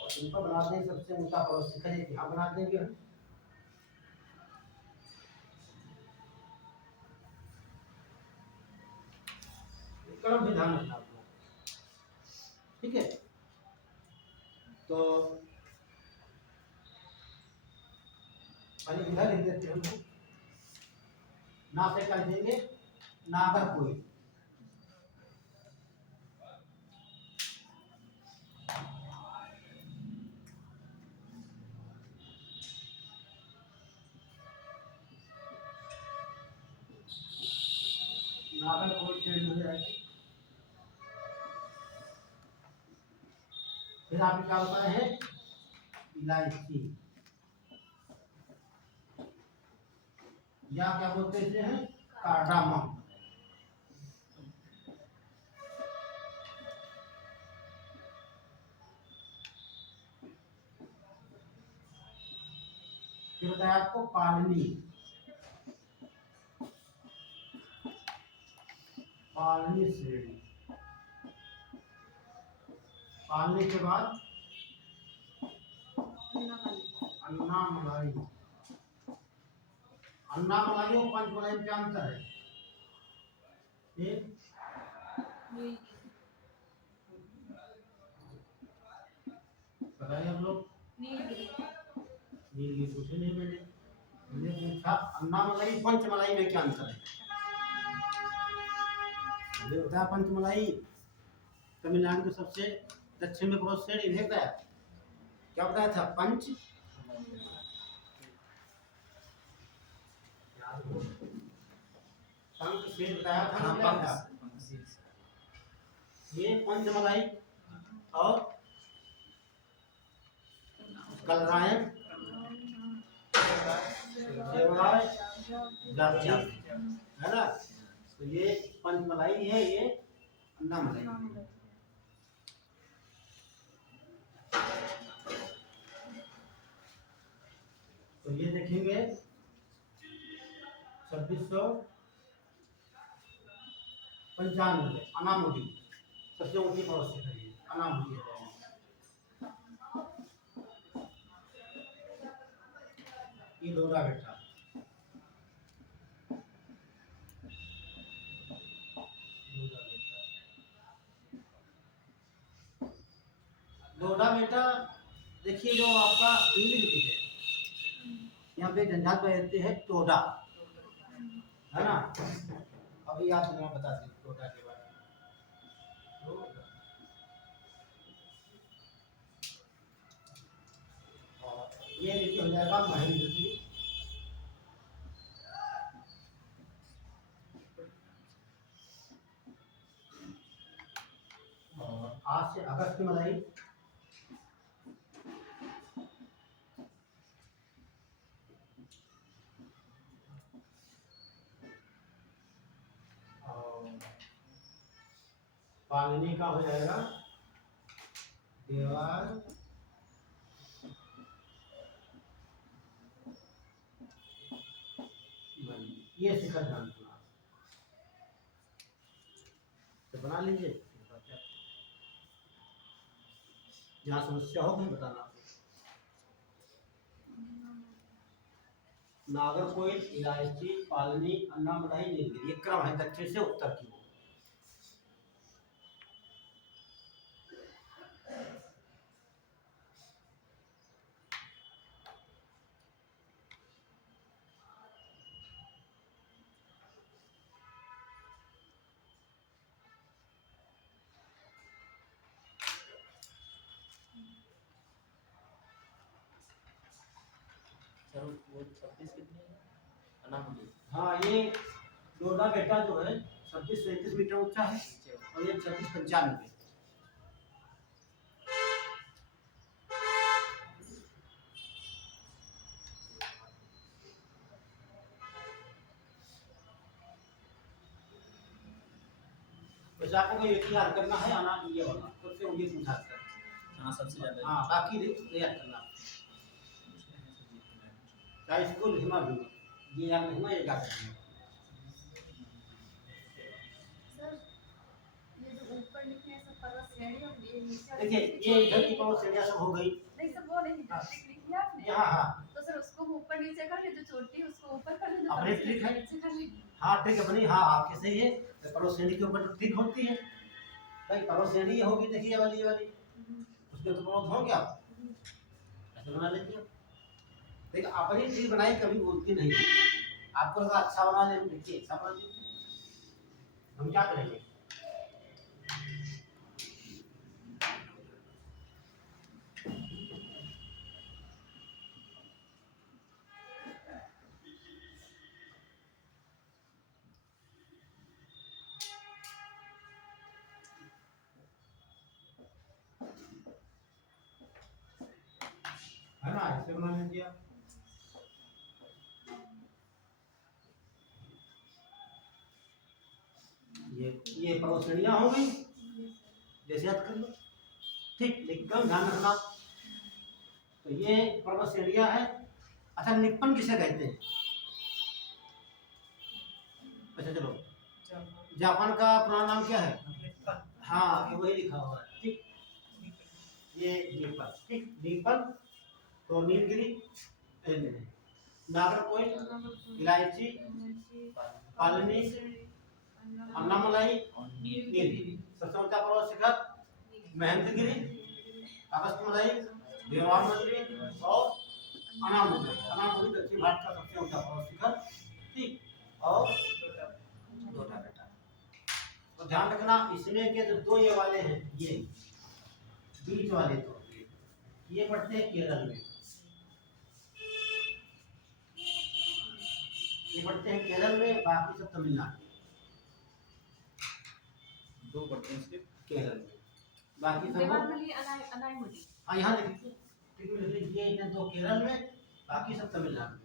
और इनको बना देंगे सबसे ऊंचा पर्वत शिखर यहाँ बना देंगे। क्रम भी ध्यान रखना आपको, ठीक है। तो पहले इधर लिख देते हैं, ना से कर देंगे नागरकोइल, नागरकोइल से हो जाएगा। फिर आपके क्या होता है इलायची, या क्या बोलते हैं कार्डामम। फिर बताया आपको पालनी, पालनी श्रेणी। पालनी के बाद अन्नामलाई, अन्नामलाई और पंचमलाई में अंतर है। नीलगिरी पूछे नहीं मैंने पूछा अन्नामलाई पंचमलाई में क्या अंतर है। मुझे बताया पंचमलाई तमिलनाडु के सबसे दक्षिण में बहुत श्रेणी भेद है। क्या बताया था पंच पंच से बताया था हाँ, ना क्या था? ये पंचमलाई और कलरायन देवराय जाति है ना। तो ये पंचमलाई है, ये अन्नामलाई है। तो ये देखेंगे 2695 अनामुदी सबसे ऊंची पर्वत शिखर है अनामुदी है। ये डोडा बेटा डोडा बेटा देखिए जो आपका इंग्लिश है यहाँ पे झंझाट बहते हैं टोडा है ना। अभी आप मैं बता दें टोडा के बारे में। और ये देखिए हो जाएगा महेंद्रगिरी। और आज से अगस्त में मलाई पालनी का हो जाएगा देवाल ये शिखर ध्यान सुना तो बना लीजिए। जहाँ समस्या हो कहीं बताना। नागरकोइल इलायची पालनी अन्नामलाई नीलगिरी ये क्रम है दक्षिण से उत्तर की ओर। सर वो 26 कितने है अनामुदी। हाँ ये डोडा बेटा जो है 26-37 मीटर ऊंचा है और ये 26-95। वैसे आपको ये तैयार करना है आना ये वाला सबसे ये पूछा था। हाँ सबसे ज्यादा हाँ बाकी तैयार करना चाहे इसको लिखना भी ये याद लिखना ये याद रखना। सर ये जो ऊपर लिखे हैं सब पर्वत श्रेणी और ये नीचे देखिए ये इधर की पर्वत श्रेणियां सब हो गई। नहीं सर वो नहीं ट्रिक लिखी है आपने। हाँ हाँ तो सर उसको ऊपर नीचे कर ले जो चोटी है उसको ऊपर कर ले जो अपनी ट्रिक है। नीचे कर ले। हाँ ट्रिक अपनी हाँ आपके सही है। पर्वत श्रेणी के ऊपर तो ट्रिक होती है भाई। पर्वत श्रेणी होगी देखिए ये वाली उसके तो पर्वत हो गया ऐसे बना लीजिए। देखिए अपनी ट्रिक बनाई कभी बोलती नहीं। आपको लगा अच्छा बना ले देखिए अच्छा बना लीजिए। हम क्या करेंगे है ना ऐसे बना लीजिए आप। ये पर्वत श्रेणियां हो गई जैसे याद कर लो ठीक एकदम ध्यान रखना। तो ये पर्वत श्रेणियां है। अच्छा निप्पन किसे कहते हैं। अच्छा चलो जापान का पुराना नाम क्या है। हाँ ये वही लिखा हुआ है ठीक। ये नेपाल ठीक नेपाल तो नीलगिरी नागरकोइल इलायची पालनी अन्नामलाई नीलगिरी सबसे ऊंचा पर्वत शिखर महेंद्रगिरी अगस्तमलाई देवानगिरी और अनामुदी। अनामुदी दक्षिण भारत का सबसे ऊंचा पर्वत शिखर, ठीक। और छोटा बेटा, तो ध्यान रखना इसमें के जो दो ये वाले हैं, ये बीच वाले तो ये पड़ते हैं केरल में, ये पड़ते हैं केरल में, बाकी सब तमिलनाडु, दो पड़ते हैं इसके। केरल में, बाकी सब देवानगली अनायमुदी। हाँ यहाँ देखिए ये इधर दो केरल में, बाकी सब तमिलनाडु में।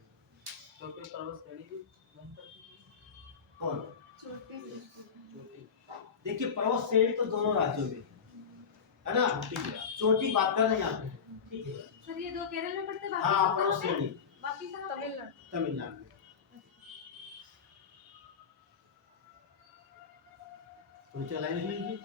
तो कोई पर्वत श्रेणी भी नहीं पड़ती? कौन? चोटी। देखिए पर्वत श्रेणी तो दोनों राज्यों में है ना, चोटी बात कर नहीं आते हैं, ठीक है। सर ये दो केरल में पड़ते हैं, हाँ पर्वत श्रेणी बाकी कहाँ? तमिलनाडु। तमिलनाडु में। तो चला लिख लीजिए।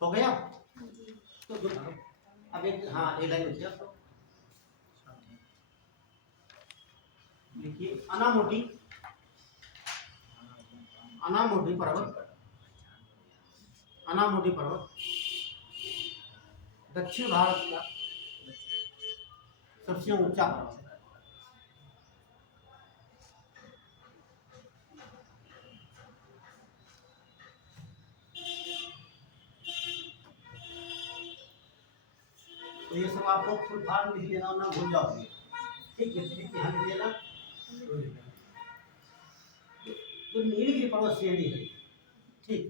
हो गया तो अब एक हाँ एक लाइन बची अब। देखिए अनामोटी, अनामोटी पर्वत, अनामोटी पर्वत दक्षिण भारत का सबसे ऊंचा पर्वत है। तो ये सब आपको फुल फॉर्म लिख लेना और ना भूल जाओगे, ठीक है। ठीक है ध्यान लिख लेना। तो नीलगिरी पर्वत श्रेणी है, ठीक।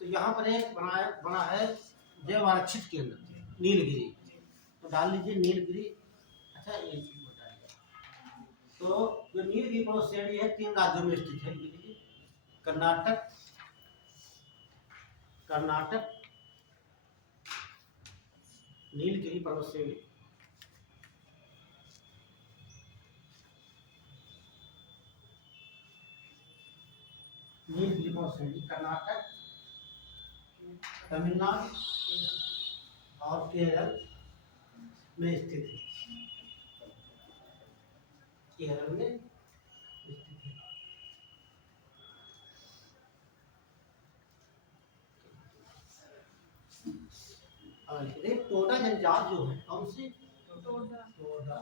तो यहाँ पर एक बना है जैव आरक्षित केंद्र नीलगिरी, तो डाल लीजिए नीलगिरी। अच्छा एक चीज बताइए, तो जो नीलगिरी पर्वत श्रेणी है 3 राज्यों में स्थित है, कर्नाटक, कर्नाटक नीलगिरी पर्वत श्रेणी, नीलगिरी पर्वत श्रेणी कर्नाटक, तमिलनाडु और केरल में स्थित है, केरल में स्थित है। और ये टोडा जनजात जो है कौन सी? टोडा।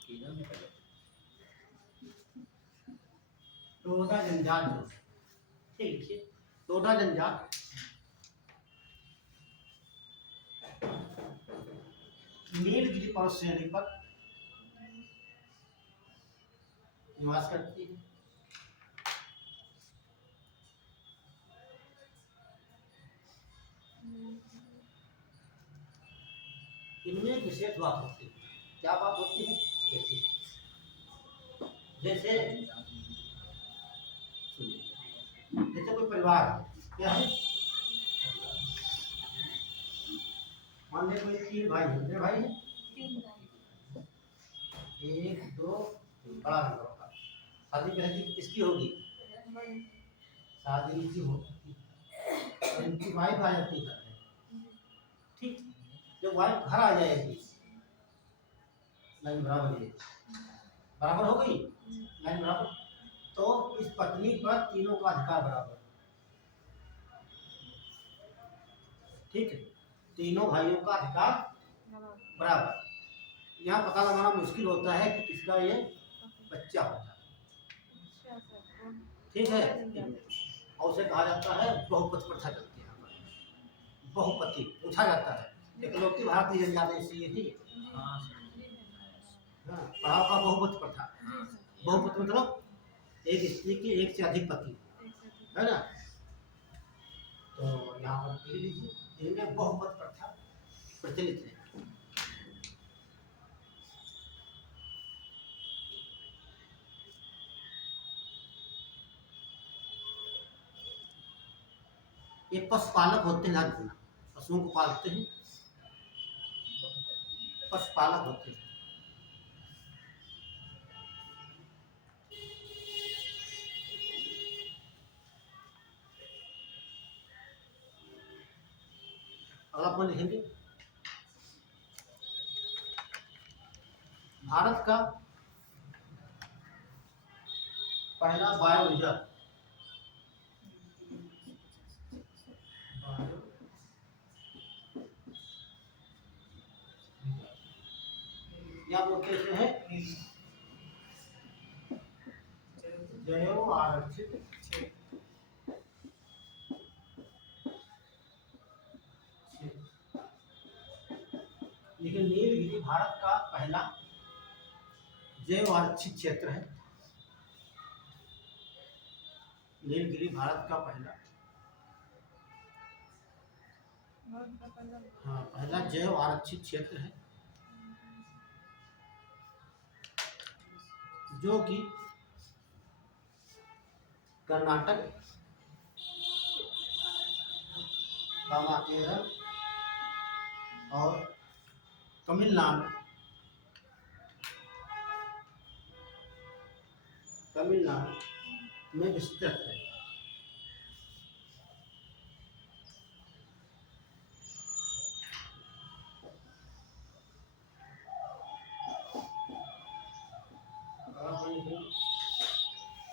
केरल में पहले टोडा जनजात जो है, ठीक लिखिए टोडा जनजात नीलगिरी पर्वत श्रेणी पर निवास करती है। इनमें एक विशेष बात होती है, क्या बात होती है? जैसे जैसे कोई परिवार क्या है, मान ले कोई 3 भाई है, कितने भाई है? 1 2 बड़ा नंबर होगा। शादी पहले किसकी होगी? शादी की होगी, इनकी वाइफ आ जाती है, ठीक। जब वाइफ घर आ जाएगी, लाइन बराबर है, बराबर हो गई लाइन बराबर, तो इस पत्नी पर तीनों का अधिकार बराबर, ठीक है। तीनों भाइयों का अधिकार बराबर। यहाँ पता लगाना मुश्किल होता है कि किसका ये बच्चा होता है, ठीक है। और उसे कहा जाता है बहुपति प्रथा चलती है, बहुपति पूछा जाता है, इकलौती भारतीय जनजाति से यही पढ़ाओ का बहुपति प्रथा। बहुपति मतलब एक स्त्री के एक से अधिक पति, है ना। तो यहाँ पर लिख लीजिए, इनमें बहुपति प्रथा प्रचलित है। ये पशुपालक होते हैं, ध्यान रखना, पशुओं को पालते हैं, पशुपालक होते हैं। और आप लिखेंगे भारत का पहला बायो रिजर्व या वो कैसे है जैव आरक्षित क्षेत्र। लेकिन नीलगिरी भारत का पहला जैव आरक्षित क्षेत्र है। नीलगिरी भारत का पहला पहला जैव आरक्षित क्षेत्र है जो कि कर्नाटक, केरल और तमिलनाडु में विस्तृत है।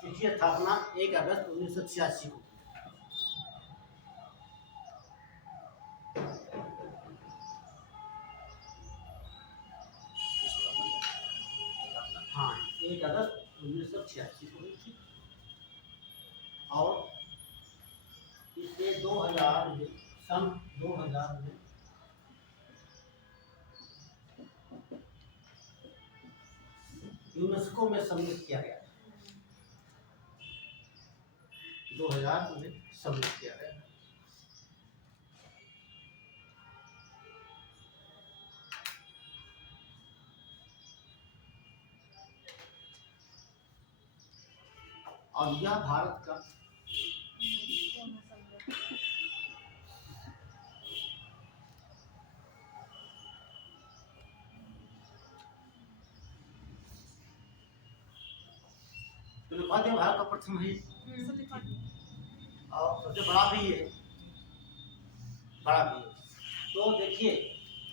इसकी स्थापना 1 अगस्त 1986 को। हाँ, 1 अगस्त 1986 को हुई थी और इसे 2000 में सन 2000 में यूनेस्को में सम्मिलित किया गया। 2000 में सम्मिलित किया गया। और यह भारत का भारत का प्रथम है और सबसे बड़ा भी है। तो देखिए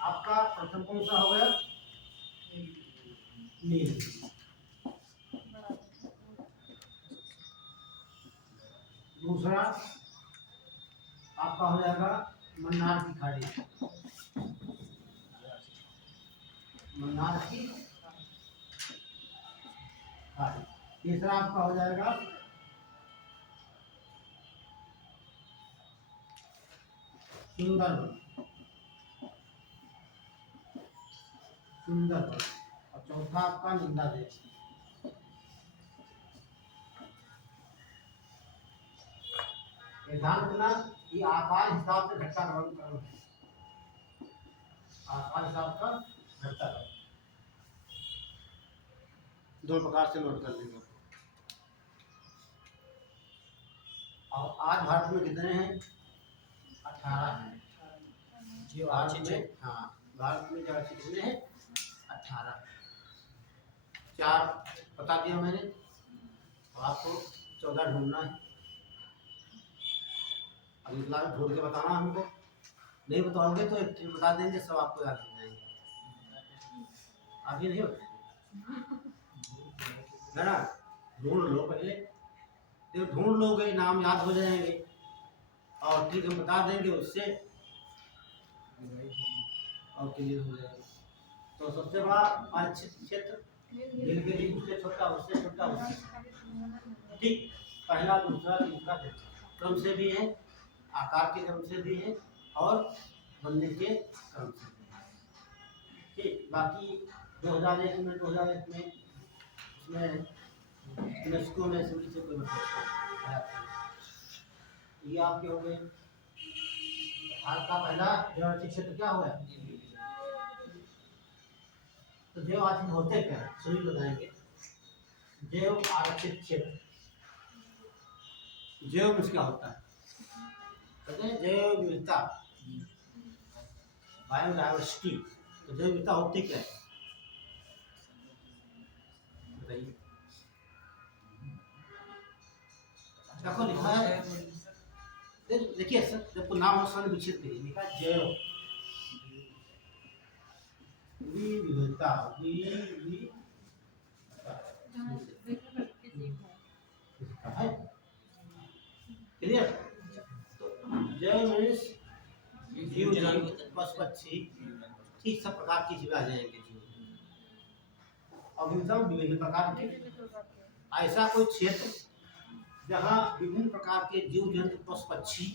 आपका प्रथम कौन सा हो गया? नील। दूसरा आपका हो जाएगा मन्नार की खाड़ी। तीसरा आपका हो जाएगा सुंदरबन और चौथा आपका नंदा देवी। ध्यान रखना कि आकार हिसाब से घटता क्रम है। आकार हिसाब का घटता क्रम दो प्रकार से नोट कर लेंगे। और आज भारत में कितने हैं? 18 हैं। भारत में जाति कितने हैं? 18। 4 बता दिया मैंने, तो आपको 14 ढूंढना है। अगली क्लास ढूंढ के बताना हमको। नहीं बताओगे तो एक बता देंगे, सब आपको याद हो जाएंगे। आगे नहीं होता है ना? ढूंढ लो पहले, जब ढूंढ लोगे नाम याद हो जाएंगे और ठीक हम बता देंगे, उससे और क्लियर हो जाएगा। तो सबसे बड़ा आरक्षित क्षेत्र नीलगिरी, उससे छोटा, उससे छोटा, उससे ठीक पहला, दूसरा, तीसरा क्रम से भी है, आकार के क्रम से भी है और बनने के क्रम से भी है। ठीक, बाकी 2001 में उसमें यूनेस्को में सभी से कोई मतलब ये आपके हो गए। भारत का पहला जैव आरक्षित क्षेत्र क्या हुआ? तो जैव आरक्षित होते क्या है सभी बताएंगे। जैव आरक्षित क्षेत्र, जैव में क्या होता है? कहते हैं जैव विविधता, बायोडायवर्सिटी। तो जैव विविधता होती क्या है बताइए? देखो लिखा है, देखिए सर, जब नाम और स्वर्ण विकसित करिए, लिखा जैव विविधता विविधता जहाँ देखो करके जीव है। है क्लियर। तो जय मीन्स जीव जंतु पशु पक्षी ठीक सब प्रकार की चीजें आ जाएंगे जीव। और विभिन्न प्रकार के ऐसा कोई क्षेत्र जहाँ विभिन्न प्रकार के जीव जंतु पशु पक्षी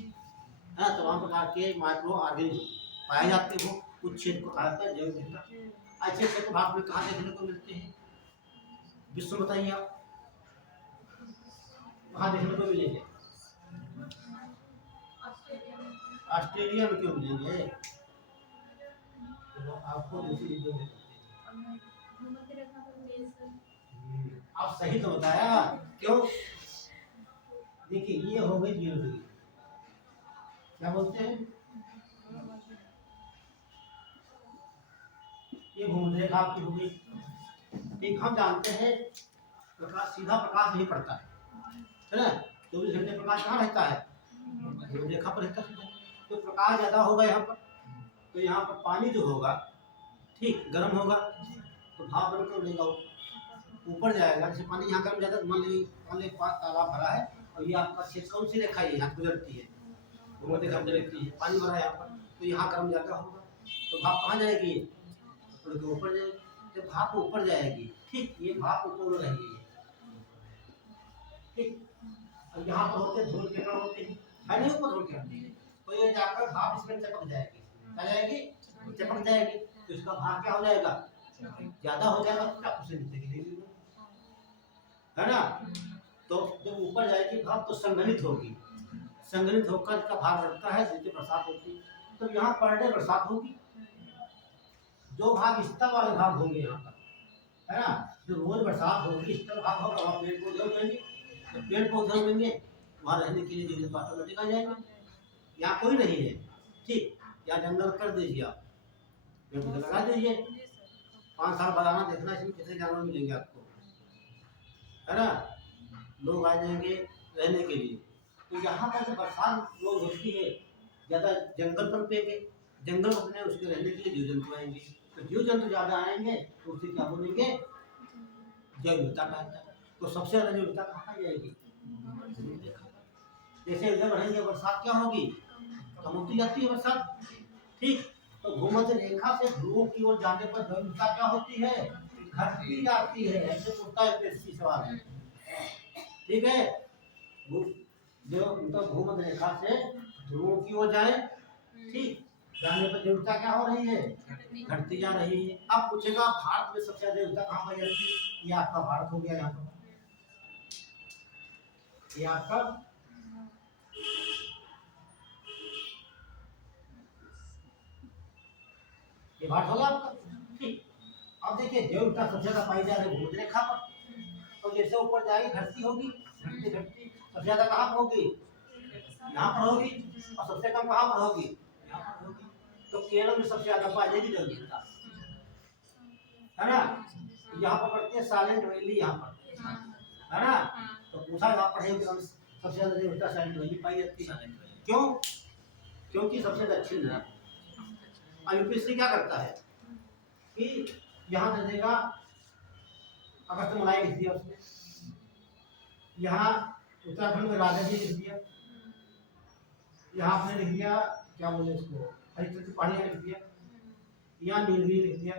है तमाम प्रकार के माइक्रो ऑर्गेनिज्म पाए जाते हो कुछ क्षेत्र को कहा जाता है जैव विविधता। ऐसे क्षेत्र भारत में कहाँ देखने को मिलते हैं विश्व में बताइए आप कहाँ देखने को मिलेंगे? ऑस्ट्रेलिया में क्यों मिलेंगे? तो आपको दूसरी चीजों में आप सही तो बताया क्यों? देखिए ये हो गई जियोलॉजी क्या बोलते हैं ये भूमरेखा आपकी हो गई। एक हम जानते हैं प्रकाश सीधा प्रकाश नहीं पड़ता है ना 24 घंटे प्रकाश कहाँ रहता है भूमरेखा पर रहता है। तो प्रकाश ज्यादा होगा यहाँ पर तो यहाँ पर पानी जो होगा ठीक गर्म होगा तो भाप बनकर उड़ेगा ऊपर जाएगा। जैसे पानी यहाँ गर्म ज्यादा मान लीजिए तालाब भरा है और ये आपका क्षेत्र कौन सी रेखा है यहाँ गुजरती है भूमध्य रेखा है पानी भरा है यहाँ पर तो यहाँ गर्म ज्यादा होगा तो भाप कहाँ जाएगी ऊपर जाएगी। जब भाप ऊपर जाएगी ठीक ये भाप ऊपर उड़ रही है ठीक और यहाँ पर होते धूल के कण होते हैं है नहीं ऊपर धूल के तो ये जाकर भाप इसमें चिपक जाएगी क्या जाएगी चिपक जाएगी तो इसका भार क्या हो जाएगा ज्यादा हो जाएगा तो चाकू से निकलेगी है ना। तो जब ऊपर जाएगी भाप तो संघनित होगी संघनित होकर इसका भार बढ़ता है नीचे बरसात होती है। तो यहाँ पर डे बरसात होगी जो भाग स्तर वाले भाग होंगे यहाँ पर है ना जो रोज बरसात होगी स्तर भाग होगा वहाँ पेड़ पौधे उगेंगे तो पेड़ पौधे उगेंगे वहाँ रहने के लिए जंगल ऑटोमेटिक आ जाएगा। यहाँ कोई नहीं है ठीक यहाँ जंगल कर दीजिए आप पेड़ पौधे लगा दीजिए 5 साल बाद आना देखना इसमें कितने जानवर मिलेंगे आपको है ना लोग आ जाएंगे रहने के लिए। तो यहाँ पर जो बरसात लोग होती है ज्यादा जंगल पर पेंगे जंगल अपने उसके रहने के लिए जीव जंतु आएंगे तो जीव जंतु ज्यादा आएंगे तो उससे क्या बोलेंगे जैव विविधता कहता है। तो सबसे ज्यादा जैव विविधता कहाँ पाई जाएगी जैसे इधर बढ़ेंगे बरसात क्या होगी कम होती जाती है बरसात ठीक। तो भूमध्य रेखा से ध्रुवों की ओर जाने पर जैव विविधता क्या होती है घटती जाती है। ऐसे पूछता है पेशी सवाल ठीक है जो मतलब भूमध्य रेखा से ध्रुवों की ओर जाए ठीक जाने पर जैव विविधता क्या हो रही है घटती जा रही है। अब पूछेगा भारत में सबसे ज्यादा विविधता कहाँ पाई जाती है? ये आपका भारत हो गया यहाँ पर ये आपका ये भारत होगा आपका ठीक। अब देखिए जैव विविधता सबसे ज्यादा पाई जा रही है भूमध्य रेखा पर तो जैसे ऊपर जाएगी घटती होगी घटती घटती सबसे ज्यादा कहाँ पर होगी यहाँ पर होगी और सबसे कम कहाँ पर होगी यहाँ पर होगी। तो केरल में सबसे ज्यादा पाई जाएगी जैव विविधता है ना। यहाँ पर पड़ती है साइलेंट वैली यहाँ पर है ना तो पूछा यहाँ पढ़ेंगे सबसे ज्यादा जैव विविधता साइलेंट वैली पाई जाती है क्यों क्योंकि सबसे दक्षिण है। यूपीएससी क्या करता है कि यहाँ दे देगा अगस्त मलाई लिख दिया उसने यहाँ उत्तराखंड में राजा जी लिख दिया यहाँ आपने लिख दिया क्या बोले इसको हरिश्चंद्र की पहाड़ियाँ लिख दिया यहाँ नीलगिरी लिख दिया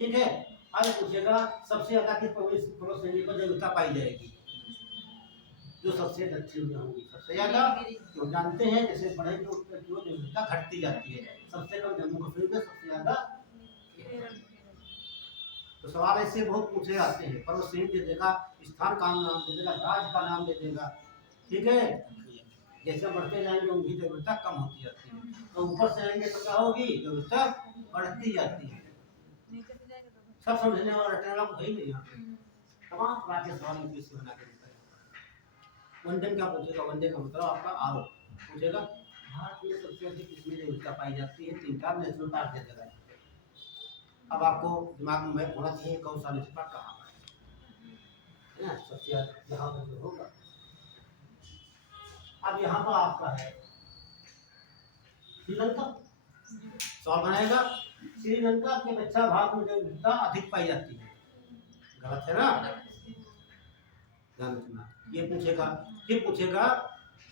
ठीक है। आज पूछेगा सबसे ज्यादा किस पर्वत श्रेणी पर जैव विविधता पाई जाएगी जो सबसे दक्षिण में होगी सबसे ज्यादा जो जानते हैं जैसे बढ़ेंगे उस पर जो जैव विविधता घटती जाती है सबसे कम जम्मू कश्मीर में सबसे ज्यादा। तो सवाल ऐसे बहुत पूछे जाते हैं पर्वत श्रेणी दे देगा स्थान का नाम दे देगा राज्य का नाम दे देगा ठीक है। जैसे बढ़ते जाएंगे उनकी जैव विविधता कम होती जाती है तो ऊपर से आएंगे तो क्या होगी जैव विविधता बढ़ती जाती है। सब समझने वाला रटने वाला कोई नहीं यहाँ तमाम प्रकार के सवाल यूपीएससी बना के देता है। वनडे क्या पूछेगा वनडे का मतलब आपका आरोप पूछेगा भारत में सबसे अधिक किसमें जैव विविधता पाई जाती है 3-4 नेशनल पार्क दे देगा। अब आपको दिमाग में मैप होना चाहिए कौन सा नेशनल पार्क कहाँ पर है ना सबसे यहाँ पर जो होगा। अब यहाँ पर आपका है श्रीलंका सवाल बनाएगा श्रीलंका के दक्षिण भाग में जो विविधता अधिक पाई जाती है, गलत है ना, ध्यान रखना। ये पूछेगा, फिर पूछेगा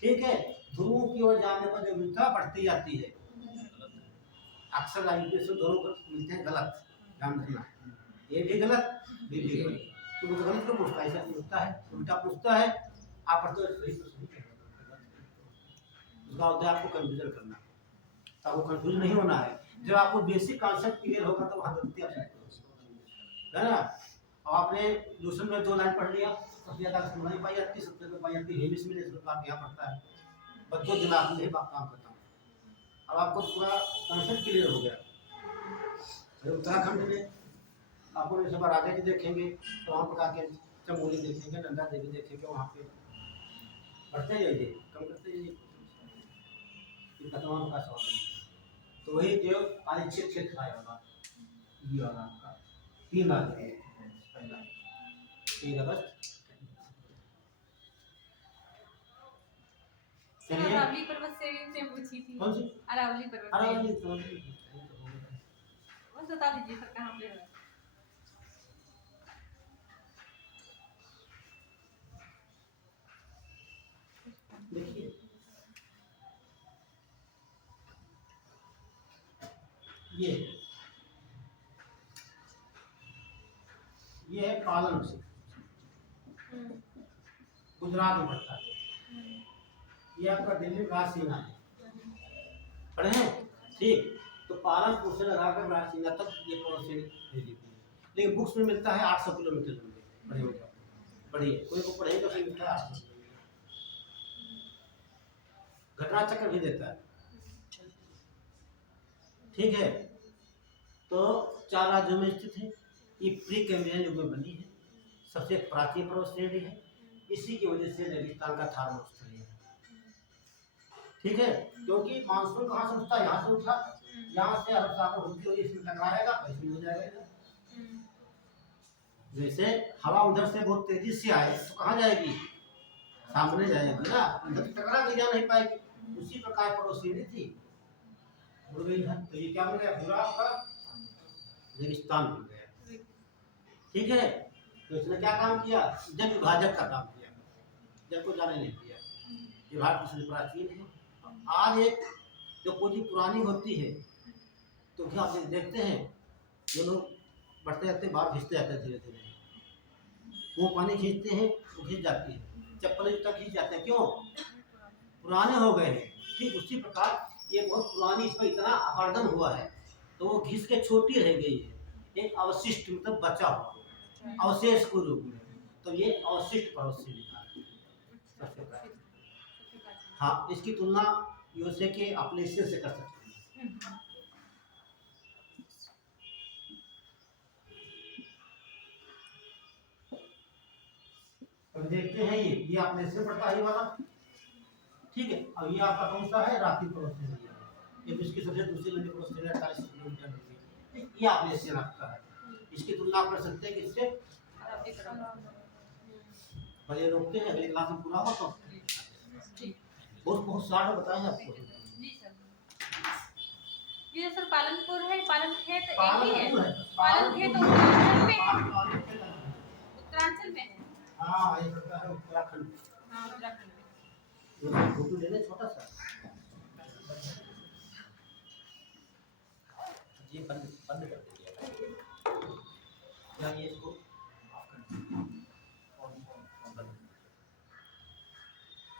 ठीक है ध्रुवों की ओर जाने पर जो विविधता बढ़ती जाती है, अक्सर आईपीएस दोनों को मिलते हैं गलत, ध्यान रखना, ये भी गलत ये भी गलत। तो वो गलत को पूछता है, ऐसा पूछता है, उल्टा पूछता है, आप पढ़ते हो सही प्रश्न उसका होता है आपको कंफ्यूजन करना, आपको कंफ्यूज नहीं होना है। जब आपको बेसिक कॉन्सेप्ट क्लियर होगा तो वहाँ गलती आप है ना। और आपने ट्यूशन में 2 लाइन पढ़ लिया, सबसे ज़्यादा नहीं पाई जाती, सबसे ज़्यादा पाई जाती है हेमिस में, आप यहाँ पढ़ता है बच्चों दिमाग में बात काम करता हूँ। अब आपको पूरा कॉन्सेप्ट क्लियर हो गया। फिर उत्तराखंड में आपको जैसे राजा जी देखेंगे तो वहाँ पर आके चमोली देखेंगे, नंदा देवी देखेंगे, वहाँ पे बढ़ते जाइए, कम करते जाइए, खत्म का सवाल। तो वही जो आरक्षित क्षेत्र आया वाला ये वाला आपका 3 आ गए, पहला 3 अगस्त। चलिए अरावली पर्वत से पूछी थी। कौन सी? अरावली पर्वत से। अरावली तो बस बता दीजिए सर कहाँ पे है। देखिए ये है पालन से, गुजरात में पड़ता है। ये आपका दिल्ली राजसीमा है, पढ़े हैं ठीक। तो पालनपुर से लगाकर राजसीमा तक ये पड़ोसी दे देती है, लेकिन बुक्स में मिलता है 800 किलोमीटर लंबे। पढ़े होगा, पढ़िए, कोई को पढ़ेगा फिर मिलता है 800 किलोमीटर। घटना चक्र भी देता है, ठीक है। तो 4 राज्यों में स्थित है, ये प्री कैम्ब्रियन युग में बनी है, सबसे प्राचीन पर्वत श्रेणी है, इसी की वजह से रेगिस्तान का थार मरुस्थलीय है, ठीक है। क्योंकि मानसून कहाँ से उठता है, यहाँ से उठा, यहाँ से अरब सागर होती हुई इसमें टकराएगा, ऐसे हो जाएगा। जैसे हवा उधर से बहुत तेजी से आए तो कहाँ जाएगी, सामने जाएगी ना, अंदर टकरा के जा नहीं पाएगी। उसी प्रकार पर्वत श्रेणी थी, उड़ गई है, तो ये क्या बन गया, पूरा आपका रेगिस्तान बन गया, ठीक है। तो इसने क्या काम किया, जल विभाजक का काम किया, जल को जाने नहीं दिया। ये भारत की सबसे प्राचीन है। आज एक जो पूंजी पुरानी होती है तो क्या आप देखते हैं जो लोग बढ़ते जाते हैं, बाहर खींचते जाते हैं, धीरे धीरे वो पानी खींचते हैं, वो खींच जाती है, चप्पल तक खींच जाते हैं, क्यों, पुराने हो गए हैं। ठीक उसी प्रकार ये बहुत पुरानी, इसमें इतना अपरदन हुआ है तो वो घिस के छोटी रह गई है, एक अवशिष्ट मतलब बचा हुआ अवशेष को रूप में, तो ये अवशिष्ट पर्वत से लिखा है। हाँ, इसकी तुलना यूएसए के अपलेशियन से कर सकते हैं। अब देखते हैं ये अपलेशियन पड़ता है ये वाला, ठीक है। अब ये आपका कौन सा है, राखी पर्वत श्रेणी है, ये विश्व की सबसे दूसरी लंबी पर्वत श्रेणी 48 किलोमीटर लंबी, ये अपलेशियन आपका है। इसकी तुलना आप कर सकते हैं किससे, पहले रोकते हैं, अगले क्लास में पूरा हो तो बहुत सारा बताएं आपको। जी सर। ये सर पालनपुर है, पालन खेत एक ही है, पालनपुर है, पालन खेत उत्तराखंड में है, उत्तरांचल में है। हाँ ये पड़ता है उत्तराखंड, हाँ उत्तराखंड में। ये फोटो ले ले छोटा सा, ये बंद कर दीजिए। क्या ये इसको